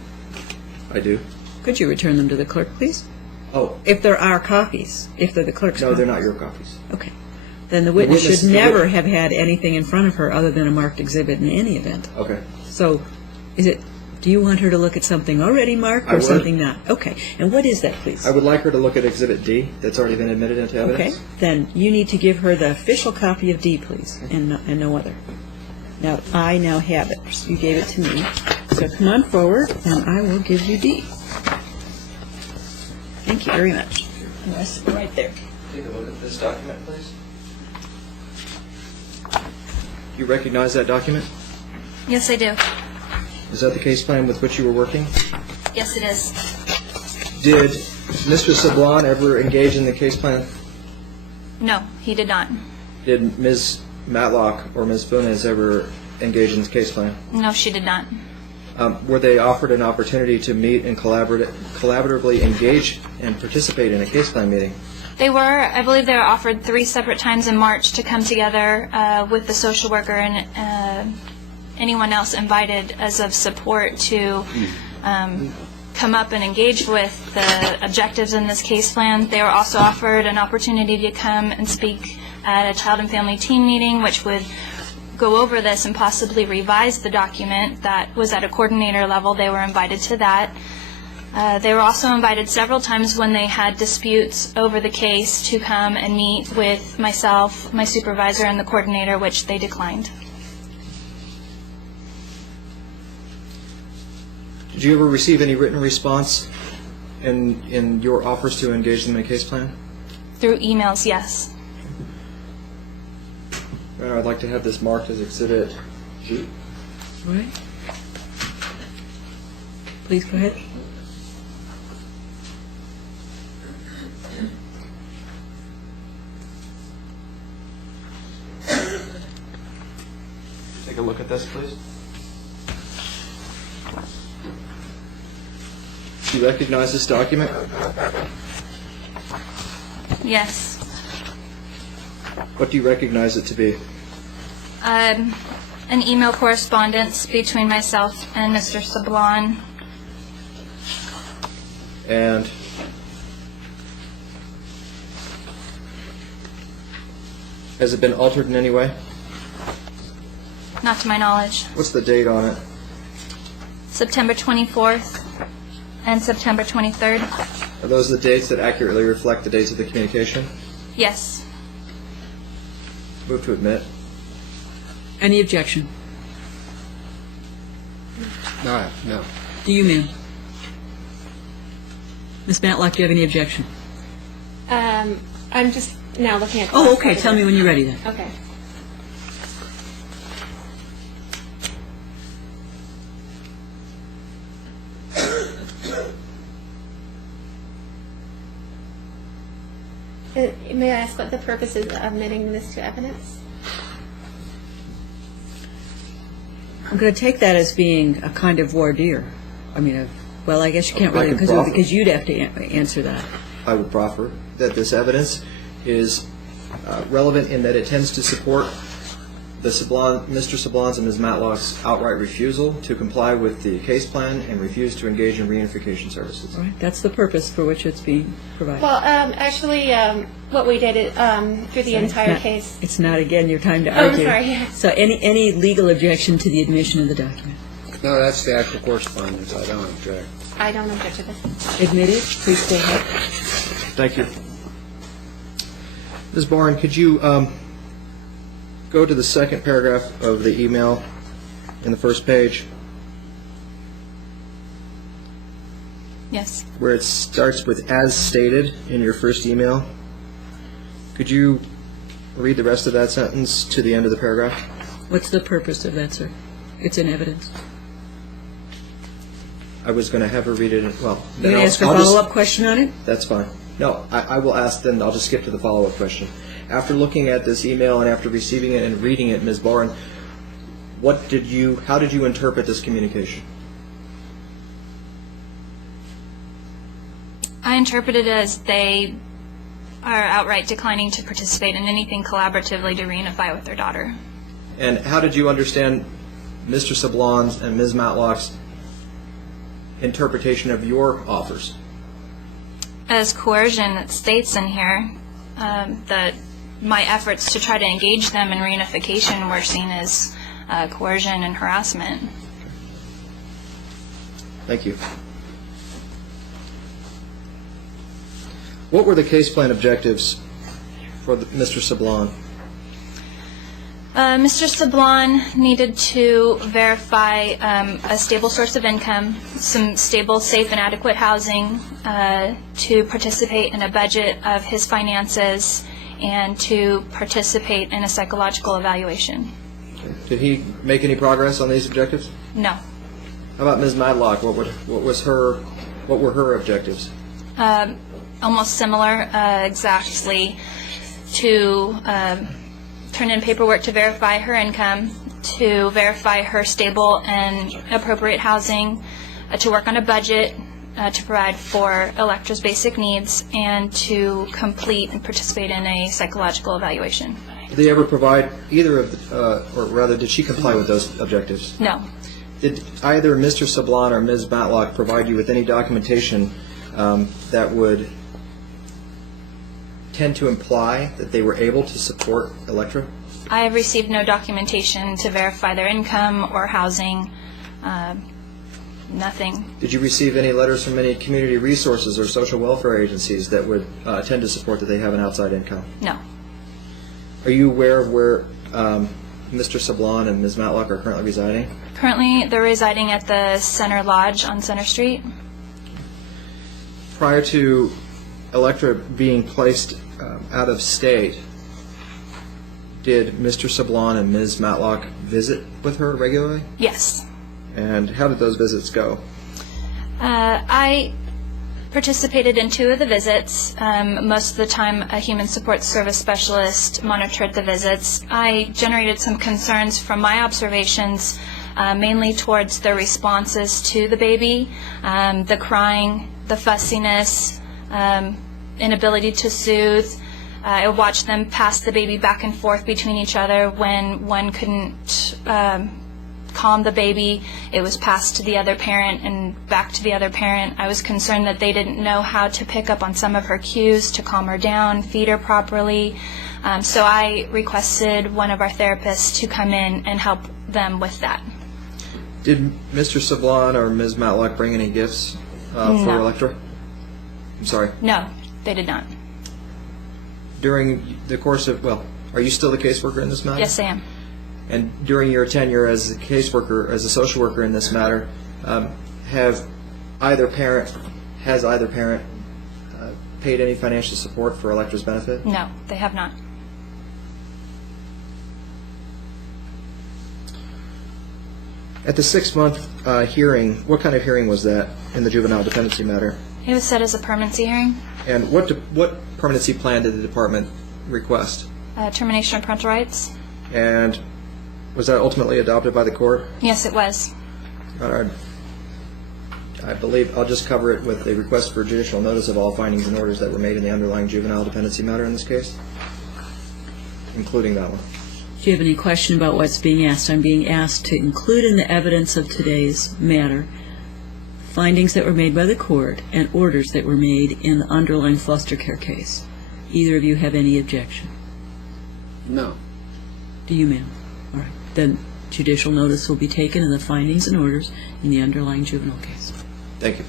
I do. Could you return them to the clerk, please? Oh. If there are copies, if they're the clerk's No, copies. they're not your copies. Okay. Then the witness witness- should the never wit- have had anything in front of her other than a marked exhibit in any event. Okay. So, do you want her to look at something already marked I or would. something not? Okay. And what is that, please? I would like her to look at Exhibit D that's already been admitted into evidence. Okay. Then you need to give her the official copy of D, please, and no other. Now, I now have it. You gave it to me. So come on forward, and I will give you D. Thank you very much. And that's right there. Take a look at this document, please. Do you recognize that document? Yes, I do. Is that the case plan with which you were working? Yes, it is. Did Mr. Sablon ever engage in the case plan? No, he did not. Did Ms. Matlock or Ms. Funes ever engage in the case plan? No, she did not. Were they offered an opportunity to meet and collaboratively engage and participate in a case plan meeting? They were. I believe they were offered 3 separate times in March to come together with the social worker and anyone else invited as of support to come up and engage with the objectives in this case plan. They were also offered an opportunity to come and speak at a child and family team meeting, which would go over this and possibly revise the document that was at a coordinator level. They were invited to that. They were also invited several times when they had disputes over the case to come and meet with myself, my supervisor, and the coordinator, which they declined. Did you ever receive any written response in your offers to engage them in a case plan? Through emails, yes. I'd like to have this marked as Exhibit G. All right. Please go ahead. Take a look at this, please. Do you recognize this document? Yes. What do you recognize it to be? An email correspondence between myself and Mr. Sablon. And has it been altered in any way? Not to my knowledge. What's the date on it? September 24th and September 23rd. Are those the dates that accurately reflect the dates of the communication? Yes. Move to admit. Any objection? No. Do you, ma'am? Ms. Matlock, do you have any objection? I'm just now looking at. Oh, okay. Tell me when you're ready then. Okay. May I ask what the purpose is of admitting this to evidence? I'm going to take that as being a kind of voir dire. I mean, well, I guess you can't really, because you'd have to answer that. I would proffer that this evidence is relevant in that it tends to support Mr. Sablon's and Ms. Matlock's outright refusal to comply with the case plan and refuse to engage in reunification services. Right. That's the purpose for which it's being provided. Well, actually, what we did through the entire case. It's not, again, your time to Oh, argue. I'm sorry. So any legal objection to the admission of the document? No, that's the actual correspondence. I don't object. I don't object to this. Admitted. Please go ahead. Thank you. Ms. Barn, could you go to the second paragraph of the email in the first page, Yes. where it starts with "as stated" in your first email? Could you read the rest of that sentence to the end of the paragraph? What's the purpose of that, sir? It's in evidence. I was going to have her read it. Well, You're going to ask a follow-up question on it? That's fine. No, I will ask, then I'll just skip to the follow-up question. After looking at this email and after receiving it and reading it, Ms. Barn, how did you interpret this communication? I interpret it as they are outright declining to participate in anything collaboratively to reunify with their daughter. And how did you understand Mr. Sablon's and Ms. Matlock's interpretation of your offers? As coercion, it states in here that my efforts to try to engage them in reunification were seen as coercion and harassment. Thank you. What were the case plan objectives for Mr. Sablon? Mr. Sablon needed to verify a stable source of income, some stable, safe, and adequate housing, to participate in a budget of his finances, and to participate in a psychological evaluation. Did he make any progress on these objectives? No. How about Ms. Matlock? What were her objectives? Almost similar, exactly, to turn in paperwork to verify her income, to verify her stable and appropriate housing, to work on a budget, to provide for Electra's basic needs, and to complete and participate in a psychological evaluation. Did they ever provide either of, or rather, did she comply with those objectives? No. Did either Mr. Sablon or Ms. Matlock provide you with any documentation that would tend to imply that they were able to support Electra? I have received no documentation to verify their income or housing, nothing. Did you receive any letters from any community resources or social welfare agencies that would tend to support that they have an outside income? No. Are you aware of where Mr. Sablon and Ms. Matlock are currently residing? Currently, they're residing at the Center Lodge on Center Street. Prior to Electra being placed out of state, did Mr. Sablon and Ms. Matlock visit with her regularly? Yes. And how did those visits go? I participated in 2 of the visits. Most of the time, a human support service specialist monitored the visits. I generated some concerns from my observations, mainly towards the responses to the baby, the crying, the fussiness, inability to soothe. I watched them pass the baby back and forth between each other. When one couldn't calm the baby, it was passed to the other parent and back to the other parent. I was concerned that they didn't know how to pick up on some of her cues to calm her down, feed her properly. So I requested one of our therapists to come in and help them with that. Did Mr. Sablon or Ms. Matlock bring any gifts for Electra? I'm sorry. No, they did not. During the course of, are you still the caseworker in this matter? Yes, I am. And during your tenure as a caseworker, as a social worker in this matter, has either parent paid any financial support for Electra's benefit? No, they have not. At the 6-month hearing, what kind of hearing was that in the juvenile dependency matter? It was set as a permanency hearing. And what permanency plan did the department request? Termination of parental rights. And was that ultimately adopted by the court? Yes, it was. All right. I believe I'll just cover it with a request for judicial notice of all findings and orders that were made in the underlying juvenile dependency matter in this case, including that one. Do you have any question about what's being asked? I'm being asked to include in the evidence of today's matter findings that were made by the court and orders that were made in the underlying foster care case. Either of you have any objection? No. Do you, ma'am? All right. Then judicial notice will be taken of the findings and orders in the underlying juvenile case. Thank you.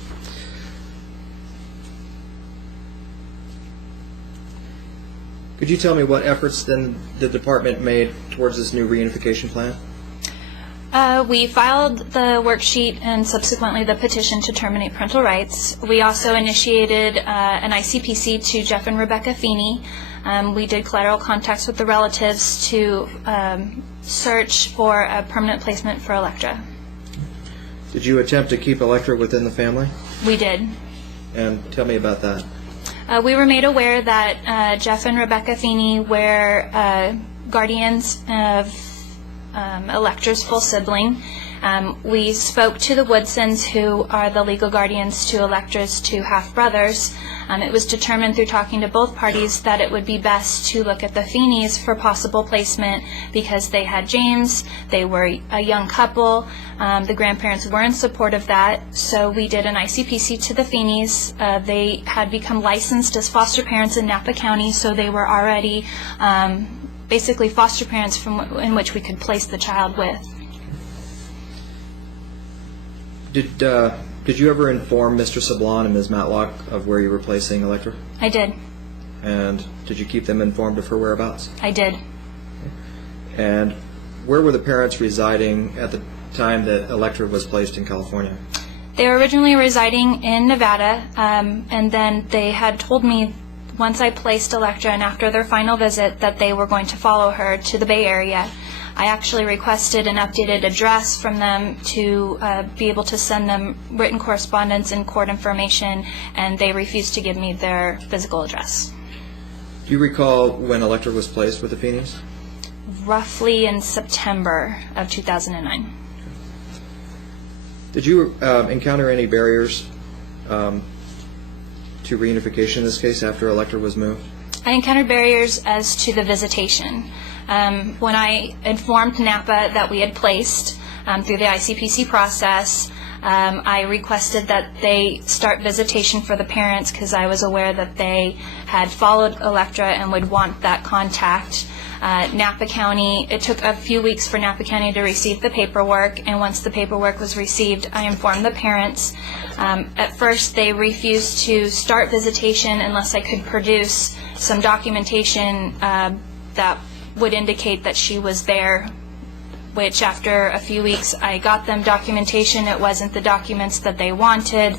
Could you tell me what efforts then the department made towards this new reunification plan? We filed the worksheet and subsequently the petition to terminate parental rights. We also initiated an ICPC to Jeff and Rebecca Feeney. We did collateral contacts with the relatives to search for a permanent placement for Electra. Did you attempt to keep Electra within the family? We did. And tell me about that. We were made aware that Jeff and Rebecca Feeney were guardians of Electra's full sibling. We spoke to the Woodsons, who are the legal guardians to Electra's two half-brothers. It was determined through talking to both parties that it would be best to look at the Feeneys for possible placement because they had James, they were a young couple, the grandparents were in support of that, so we did an ICPC to the Feeneys. They had become licensed as foster parents in Napa County, so they were already basically foster parents in which we could place the child with. Did you ever inform Mr. Sablon and Ms. Matlock of where you were placing Electra? I did. And did you keep them informed of her whereabouts? I did. And where were the parents residing at the time that Electra was placed in California? They were originally residing in Nevada, and then they had told me once I placed Electra and after their final visit that they were going to follow her to the Bay Area. I actually requested an updated address from them to be able to send them written correspondence and court information, and they refused to give me their physical address. Do you recall when Electra was placed with the Feeneys? Roughly in September of 2009. Did you encounter any barriers to reunification in this case after Electra was moved? I encountered barriers as to the visitation. When I informed Napa that we had placed through the ICPC process, I requested that they start visitation for the parents because I was aware that they had followed Electra and would want that contact. Napa County, it took a few weeks for Napa County to receive the paperwork, and once the paperwork was received, I informed the parents. At first, they refused to start visitation unless I could produce some documentation that would indicate that she was there, which after a few weeks I got them documentation. It wasn't the documents that they wanted.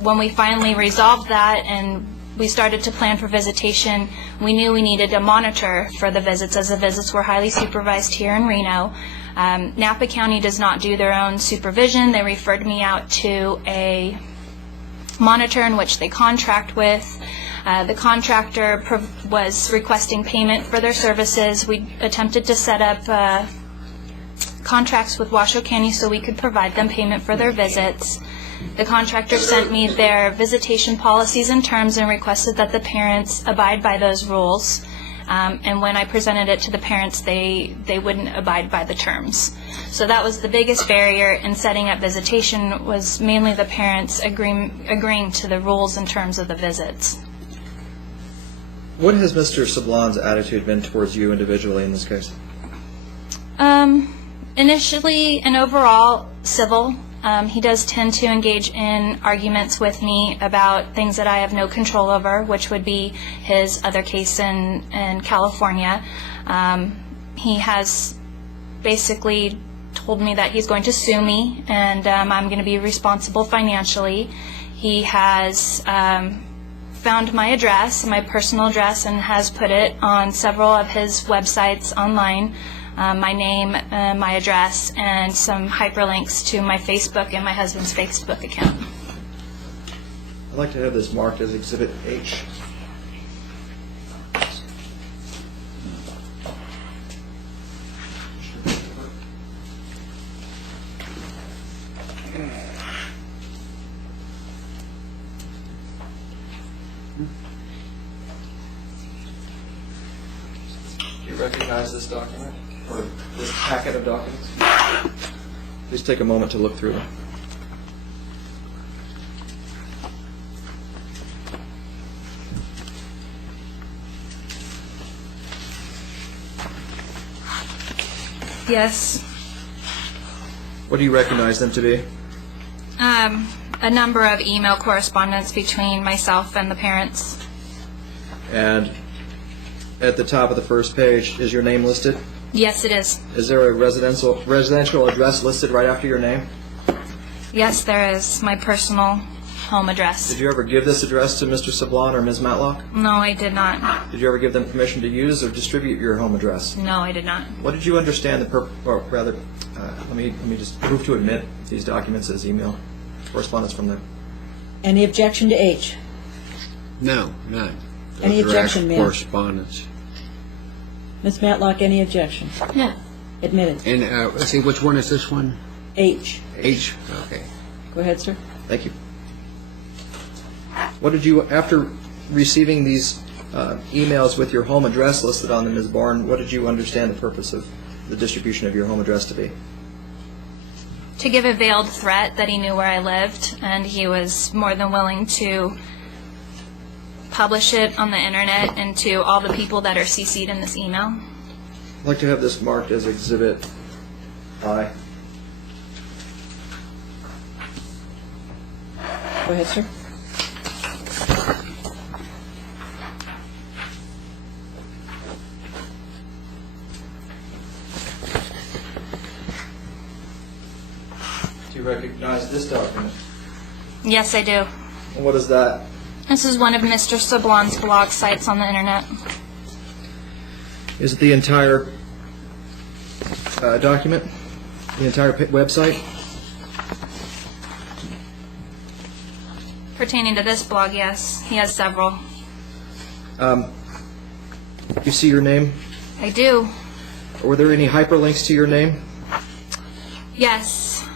When we finally resolved that and we started to plan for visitation, we knew we needed a monitor for the visits, as the visits were highly supervised here in Reno. Napa County does not do their own supervision. They referred me out to a monitor in which they contract with. The contractor was requesting payment for their services. We attempted to set up contracts with Washoe County so we could provide them payment for their visits. The contractor sent me their visitation policies and terms and requested that the parents abide by those rules. And when I presented it to the parents, they wouldn't abide by the terms. So that was the biggest barrier in setting up visitation, was mainly the parents agreeing to the rules and terms of the visits. What has Mr. Sablon's attitude been towards you individually in this case? Initially and overall, civil. He does tend to engage in arguments with me about things that I have no control over, which would be his other case in California. He has basically told me that he's going to sue me and I'm going to be responsible financially. He has found my address, my personal address, and has put it on several of his websites online. my name, my address, and some hyperlinks to my Facebook and my husband's Facebook account. I'd like to have this marked as Exhibit H. Do you recognize this document, or this packet of documents? Please take a moment to look through them. Yes. What do you recognize them to be? A number of email correspondence between myself and the parents. And at the top of the first page, is your name listed? Yes, it is. Is there a residential address listed right after your name? Yes, there is. My personal home address. Did you ever give this address to Mr. Sablon or Ms. Matlock? No, I did not. Did you ever give them permission to use or distribute your home address? No, I did not. What did you understand let me just move to admit these documents as email correspondence from them. Any objection to H? No, none. Any Those are objection, actual ma'am? correspondence. Ms. Matlock, any objection? No. Admitted. And let's see, which one is this one? H. H. Okay. Go ahead, sir. Thank you. What did you, after receiving these emails with your home address listed on them, Ms. Barn, what did you understand the purpose of the distribution of your home address to be? To give a veiled threat that he knew where I lived, and he was more than willing to publish it on the internet and to all the people that are CC'd in this email. I'd like to have this marked as Exhibit I. Go ahead, sir. Do you recognize this document? Yes, I do. And what is that? This is one of Mr. Sablon's blog sites on the internet. Is it the entire document? The entire website? Pertaining to this blog, yes. He has several. You see your name? I do. Were there any hyperlinks to your name? Yes.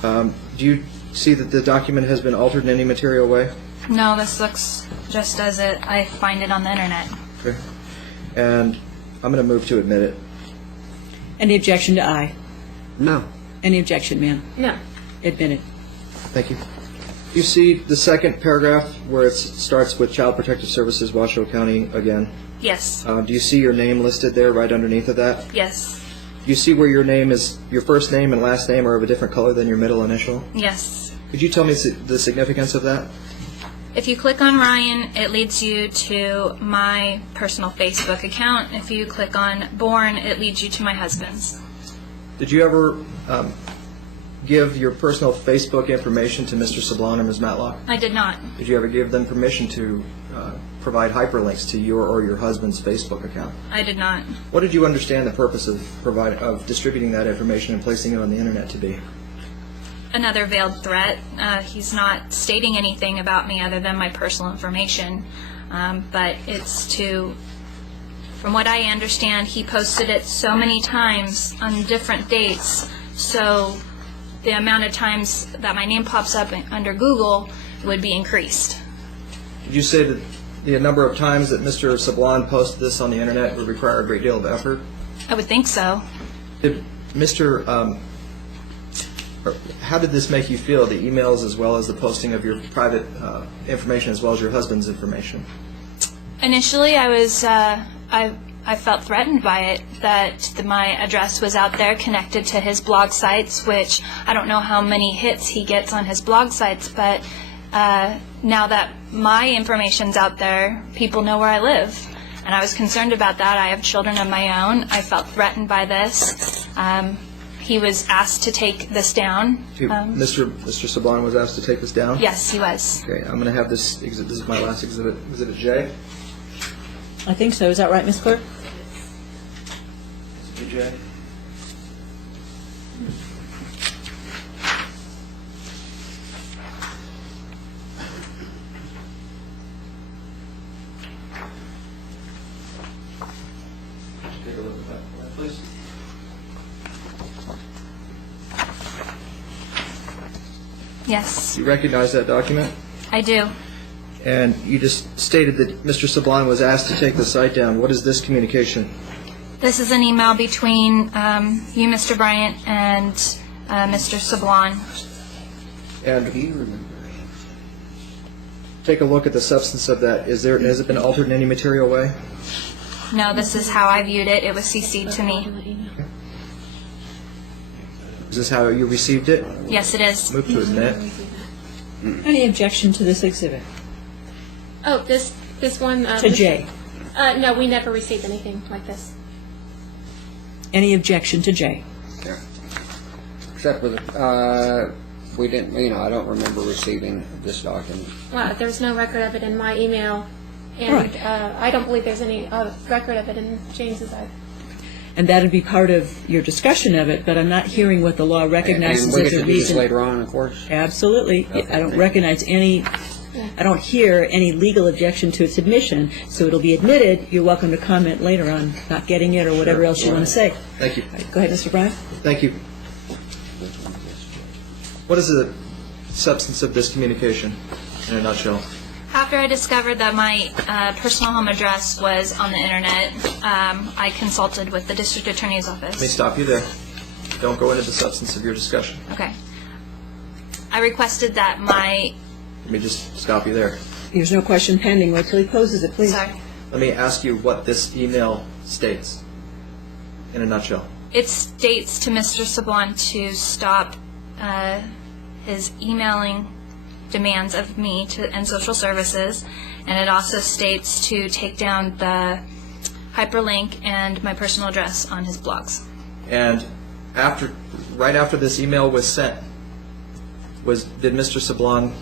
Do you see that the document has been altered in any material way? No, this looks just as I find it on the internet. Okay. And I'm going to move to admit it. Any objection to I? No. Any objection, ma'am? No. Admitted. Thank you. You see the second paragraph where it starts with Child Protective Services, Washoe County again? Yes. Do you see your name listed there right underneath of that? Yes. Do you see where your name is, your first name and last name are of a different color than your middle initial? Yes. Could you tell me the significance of that? If you click on Ryan, it leads you to my personal Facebook account. If you click on Born, it leads you to my husband's. Did you ever give your personal Facebook information to Mr. Sablon or Ms. Matlock? I did not. Did you ever give them permission to provide hyperlinks to your or your husband's Facebook account? I did not. What did you understand the purpose of distributing that information and placing it on the internet to be? Another veiled threat. He's not stating anything about me other than my personal information, but it's to, from what I understand, he posted it so many times on different dates, so the amount of times that my name pops up under Google would be increased. Did you say that the number of times that Mr. Sablon posted this on the internet would require a great deal of effort? I would think so. Did how did this make you feel, the emails as well as the posting of your private information as well as your husband's information? Initially, I felt threatened by it, that my address was out there connected to his blog sites, which I don't know how many hits he gets on his blog sites, but now that my information's out there, people know where I live. And I was concerned about that. I have children of my own. I felt threatened by this. He was asked to take this down. Mr. Sablon was asked to take this down? Yes, he was. Okay, I'm going to have this exhibit. This is my last exhibit. Exhibit J. I think so. Is that right, Ms. Clerk? Jay. Take a look at that, please. Yes, You recognize that document? I do. And you just stated that Mr. Sablon was asked to take the site down. What is this communication? This is an email between you, Mr. Bryant, and Mr. Sablon. And Do you remember? take a look at the substance of that. Has it been altered in any material way? No, this is how I viewed it. It was CC'd to me. Is this how you received it? Yes, it is. Move to admit. Any objection to this exhibit? Oh, this one. To J? No, we never received anything like this. Any objection to J? Yeah. Except for we didn't, I don't remember receiving this document. Well, there's no record of it in my email, and Right. I don't believe there's any record of it in James's either. And that would be part of your discussion of it, but I'm not hearing what the law recognizes And we as get a to do this reason. later on, of course. Absolutely. I don't recognize any, I don't hear any legal objection to its admission, so it'll be admitted. You're welcome to comment later on not getting it or whatever else you want to say. Thank you. All right, go ahead, Mr. Bryant. Thank you. What is the substance of this communication in a nutshell? After I discovered that my personal home address was on the internet, I consulted with the district attorney's Let me office. stop you there. Don't go into the substance of your discussion. Okay. I requested that my, Let me just stop you there. There's no question pending. Wait till he poses it, please. sorry, Let me ask you what this email states in a nutshell. it states to Mr. Sablon to stop his emailing demands of me and social services, and it also states to take down the hyperlink and my personal address on his blogs. And right after this email was sent, did Mr. Sablon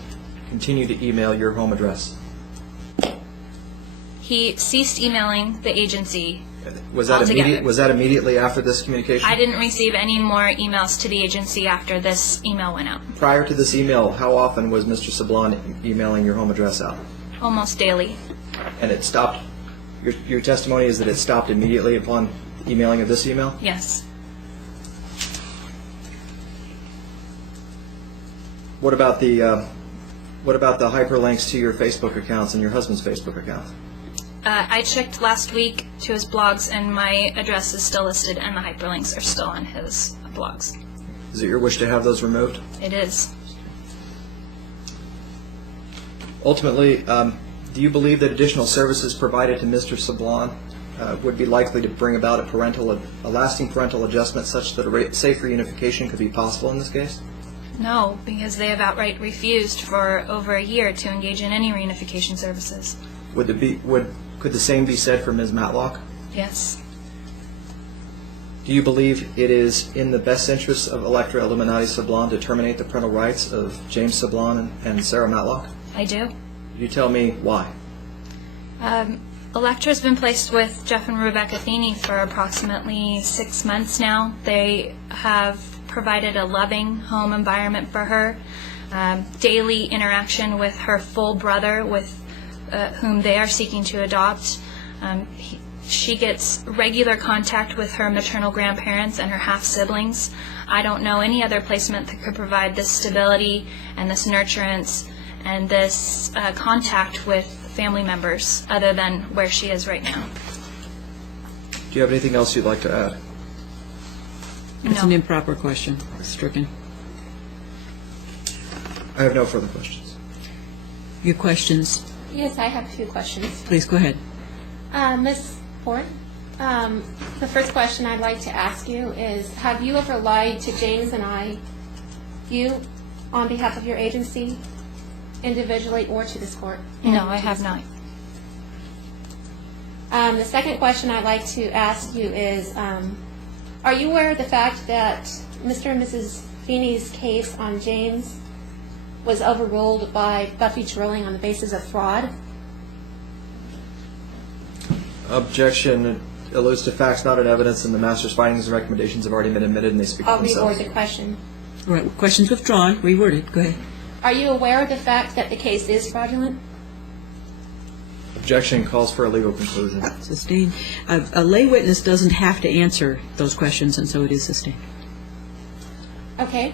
continue to email your home address? He ceased emailing the agency. Was that Altogether. Was that immediately after this communication? I didn't receive any more emails to the agency after this email went out. Prior to this email, how often was Mr. Sablon emailing your home address out? Almost daily. And it stopped. Your testimony is that it stopped immediately upon emailing of this email? Yes. What about the hyperlinks to your Facebook accounts and your husband's Facebook account? I checked last week to his blogs, and my address is still listed, and the hyperlinks are still on his blogs. Is it your wish to have those removed? It is. Ultimately, do you believe that additional services provided to Mr. Sablon would be likely to bring about a lasting parental adjustment such that a safe reunification could be possible in this case? No, because they have outright refused for over a year to engage in any reunification services. Could the same be said for Ms. Matlock? Yes. Do you believe it is in the best interest of Electra Illuminati Sablon to terminate the parental rights of James Sablon and Sarah Matlock? I do. You tell me why. Electra's been placed with Jeff and Rebecca Feeney for approximately 6 months now. They have provided a loving home environment for her, daily interaction with her full brother, with whom they are seeking to adopt. She gets regular contact with her maternal grandparents and her half-siblings. I don't know any other placement that could provide this stability and this nurturance and this contact with family members other than where she is right now. Do you have anything else you'd like to add? It's No. an improper question. Stricken. I have no further questions. Your questions, Yes, I have a few questions. please go ahead. Ms. Ford, the first question I'd like to ask you is, have you ever lied to James and I, you, on behalf of your agency, individually or to this court? No, I have not. The second question I'd like to ask you is, are you aware of the fact that Mr. and Mrs. Feeney's case on James was overruled by Buffy Drilling on the basis of fraud? Objection. alludes to facts not in evidence, and the master's findings and recommendations have already been admitted, and they speak for I'll themselves. reword the question. All right, question's withdrawn, reworded, go ahead. Are you aware of the fact that the case is fraudulent? Objection calls for a legal conclusion. Sustained. A lay witness doesn't have to answer those questions, and so it is sustained. Okay.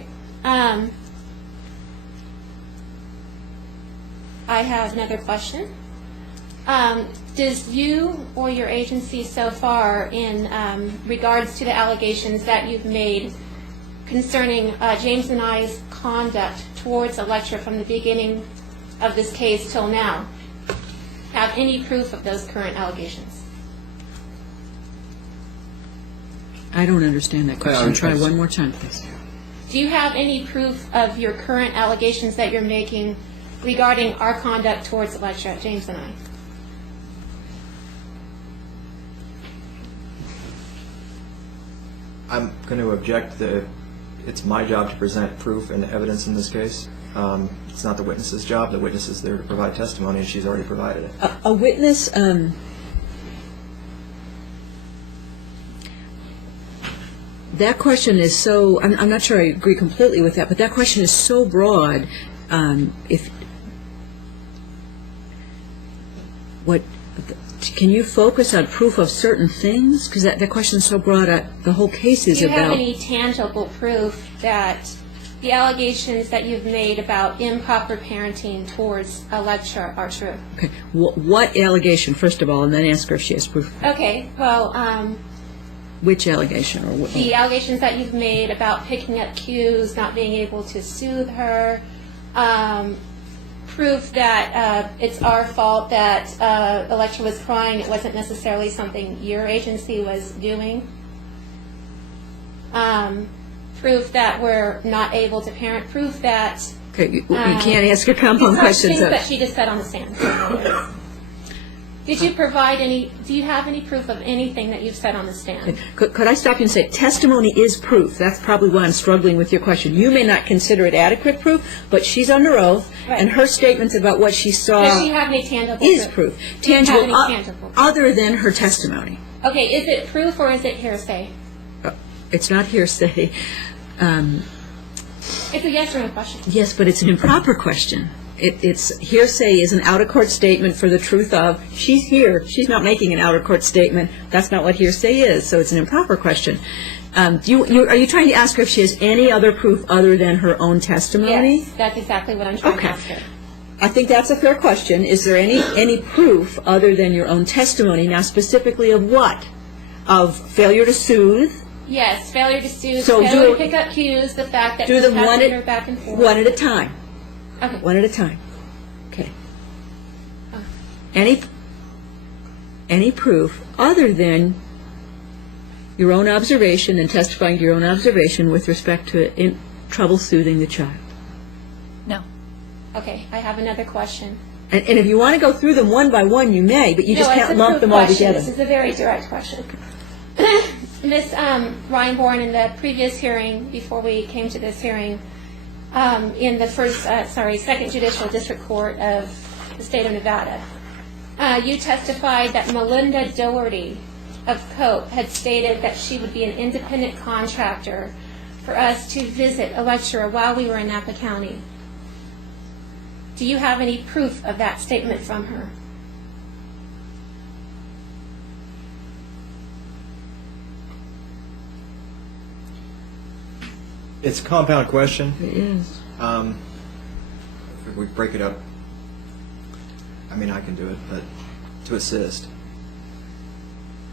I have another question. Does you or your agency so far, in regards to the allegations that you've made concerning James and I's conduct towards Electra from the beginning of this case till now, have any proof of those current allegations? I don't understand that question. Try one more time, please. Do you have any proof of your current allegations that you're making regarding our conduct towards Electra, James and I? I'm going to object that it's my job to present proof and evidence in this case. It's not the witness's job. The witness is there to provide testimony, and she's already provided it. A witness, that question is so, I'm not sure I agree completely with that, but that question is so broad. Can you focus on proof of certain things? Because that question is so broad, the whole case is about... Do you have any tangible proof that the allegations that you've made about improper parenting towards Electra are true? Okay. What allegation, first of all, and then ask her if she has proof? Okay, well... Which allegation? Or what? The allegations that you've made about picking up cues, not being able to soothe her, proof that it's our fault that Electra was crying, it wasn't necessarily something your agency was doing. Proof that we're not able to parent, proof that... Okay, you can't ask her compound questions. Things that she just said on the stand. Did you provide any, do you have any proof of anything that you've said on the stand? Could I stop you and say, testimony is proof. That's probably why I'm struggling with your question. You may not consider it adequate proof, but she's under oath, Right. and her statements about what she saw Does she have any tangible is proof? proof. Do you have any Tangible, tangible proof? other than her testimony. Okay, is it proof or is it hearsay? It's not hearsay. It's a yes or no question. Yes, but it's an improper question. It's hearsay is an out-of-court statement for the truth of, she's here, she's not making an out-of-court statement, that's not what hearsay is, so it's an improper question. Are you trying to ask her if she has any other proof other than her own testimony? Yes, that's exactly what I'm trying to ask her. I think that's a fair question. Is there any proof other than your own testimony? Now, specifically of what? Of failure to soothe? Yes, failure to soothe, So failure do- to pick up cues, the fact that Do she's them passing her back and forth. one at a time. Okay. One at a time. Okay. Oh. Any proof other than your own observation and testifying to your own observation with respect to trouble soothing the child? No. Okay, I have another question. And if you want to go through them one by one, you may, but you just No, it's can't a lump proof them all question. together. This is a very direct question. Ms. Reinborn, in the previous hearing, before we came to this hearing, in the second Judicial District Court of the state of Nevada, you testified that Melinda Doherty of Cope had stated that she would be an independent contractor for us to visit Electra while we were in Napa County. Do you have any proof of that statement from her? It's a compound question. It is. If we break it up, I mean, I can do it, but to assist.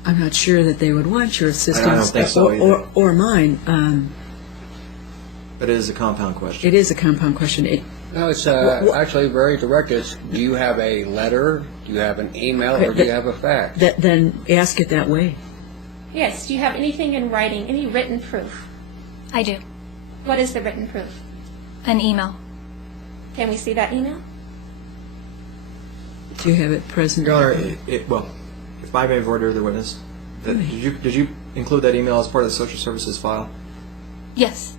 I'm not sure that they would want your assistance I don't think so either. or mine. But it is a compound question. It is a compound question. No, it's actually very direct. It's, do you have a letter, do you have an email, or do you have a fax? Then ask it that way. Yes. Do you have anything in writing, any written proof? I do. What is the written proof? An email. Can we see that email? Do you have it present? Your Honor, well, if I may order the witness, did you include that email as part of the social services file? Yes.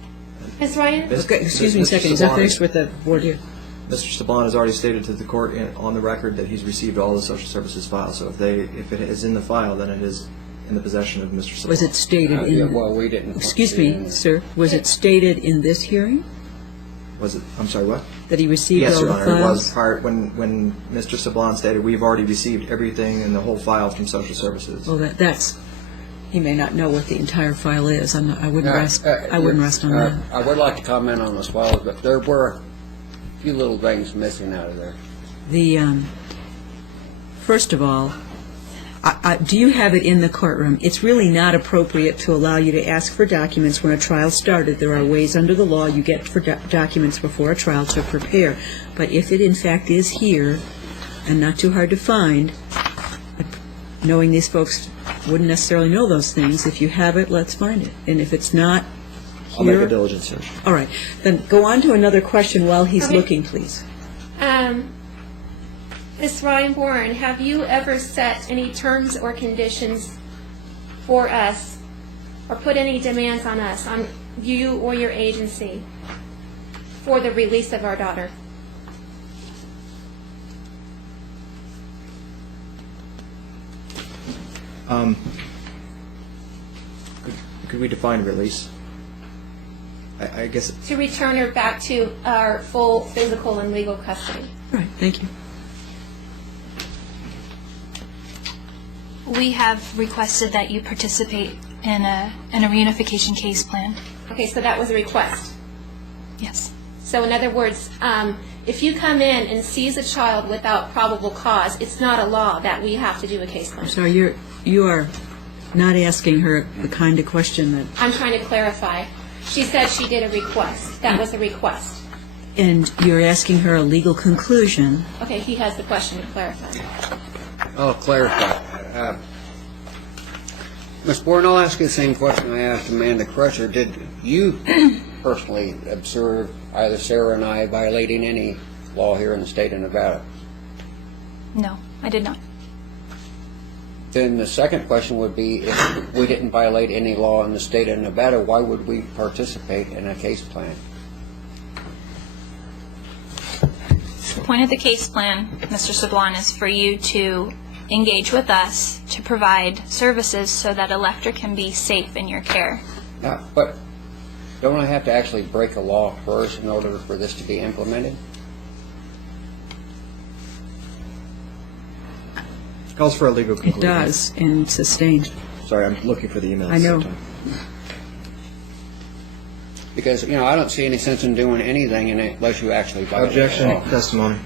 Ms. Ryan? Okay, excuse me a second. Is that finished with the board here? Mr. Saban has already stated to the court on the record that he's received all the social services files. So if it is in the file, then it is in the possession of Mr. Sablon. Was it stated in? Yeah, well, we didn't. Excuse me, sir. Was it stated in this hearing Was it, I'm sorry, what? that he received Yes, all Your the Honor, it files? was prior, when Mr. Sablon stated, we've already received everything in the whole file from social services. Well, that's, he may not know what the entire file is. I wouldn't Yeah, rest on that. I would like to comment on this files, but there were a few little things missing out of there. First of all, do you have it in the courtroom? It's really not appropriate to allow you to ask for documents when a trial started. There are ways under the law you get for documents before a trial to prepare. But if it in fact is here, and not too hard to find, knowing these folks wouldn't necessarily know those things, if you have it, let's find it. And if it's not here... I'll make a diligent search. All right. Then go on to another question while he's Okay. looking, please. Ms. Ryan Warren, have you ever set any terms or conditions for us, or put any demands on us, on you or your agency, for the release of our daughter? Could we define release? I guess, To return her back to our full physical and legal custody. All right. Thank you. We have requested that you participate in a reunification case plan. Okay, so that was a request. Yes. So in other words, if you come in and seize a child without probable cause, it's not a law that we have to do a case plan. So you are not asking her the kind of question that... I'm trying to clarify. She said she did a request. That was a request. And you're asking her a legal conclusion. Okay, he has the question to clarify. I'll clarify. Ms. Bourne, I'll ask you the same question I asked Amanda Crutcher. Did you personally observe either Sarah and I violating any law here in the state of Nevada? No, I did not. Then the second question would be, if we didn't violate any law in the state of Nevada, why would we participate in a case plan? The point of the case plan, Mr. Sablon, is for you to engage with us to provide services so that Electra can be safe in your care. But don't I have to actually break a law first in order for this to be implemented? calls for a legal It conclusion. does, and sustained. Sorry, I'm looking for the email. I know. Because, I don't see any sense in doing anything unless you actually violate the Objection, law. testimony.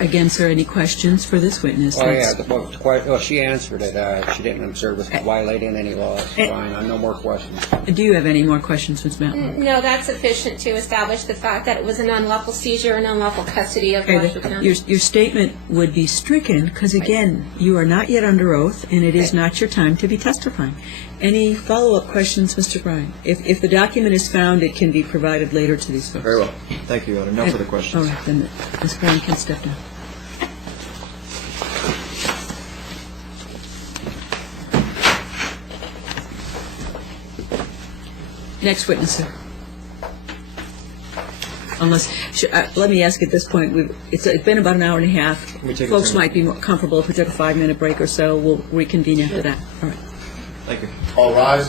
Again, sir, any questions for this witness? Oh, yeah, That's- she answered it. She didn't observe us violating any laws. Fine, I have no more questions. Do you have any more questions, Ms. Matlock? No, that's sufficient to establish the fact that it was an unlawful seizure and unlawful custody of Okay, Washington. your statement would be stricken, because again, you are not yet under oath, and it is not your time to be testifying. Any follow-up questions, Mr. Bryan? If the document is found, it can be provided later to these folks. Very well. Thank you, Your Honor. No further questions. All right, then Ms. Bryan can step down. Next witness, sir. Let me ask at this point, it's been about an hour and a half. we take a Folks 10 might be more comfortable if we took a 5-minute break or so. We'll reconvene after that. All right. Thank you. All rise.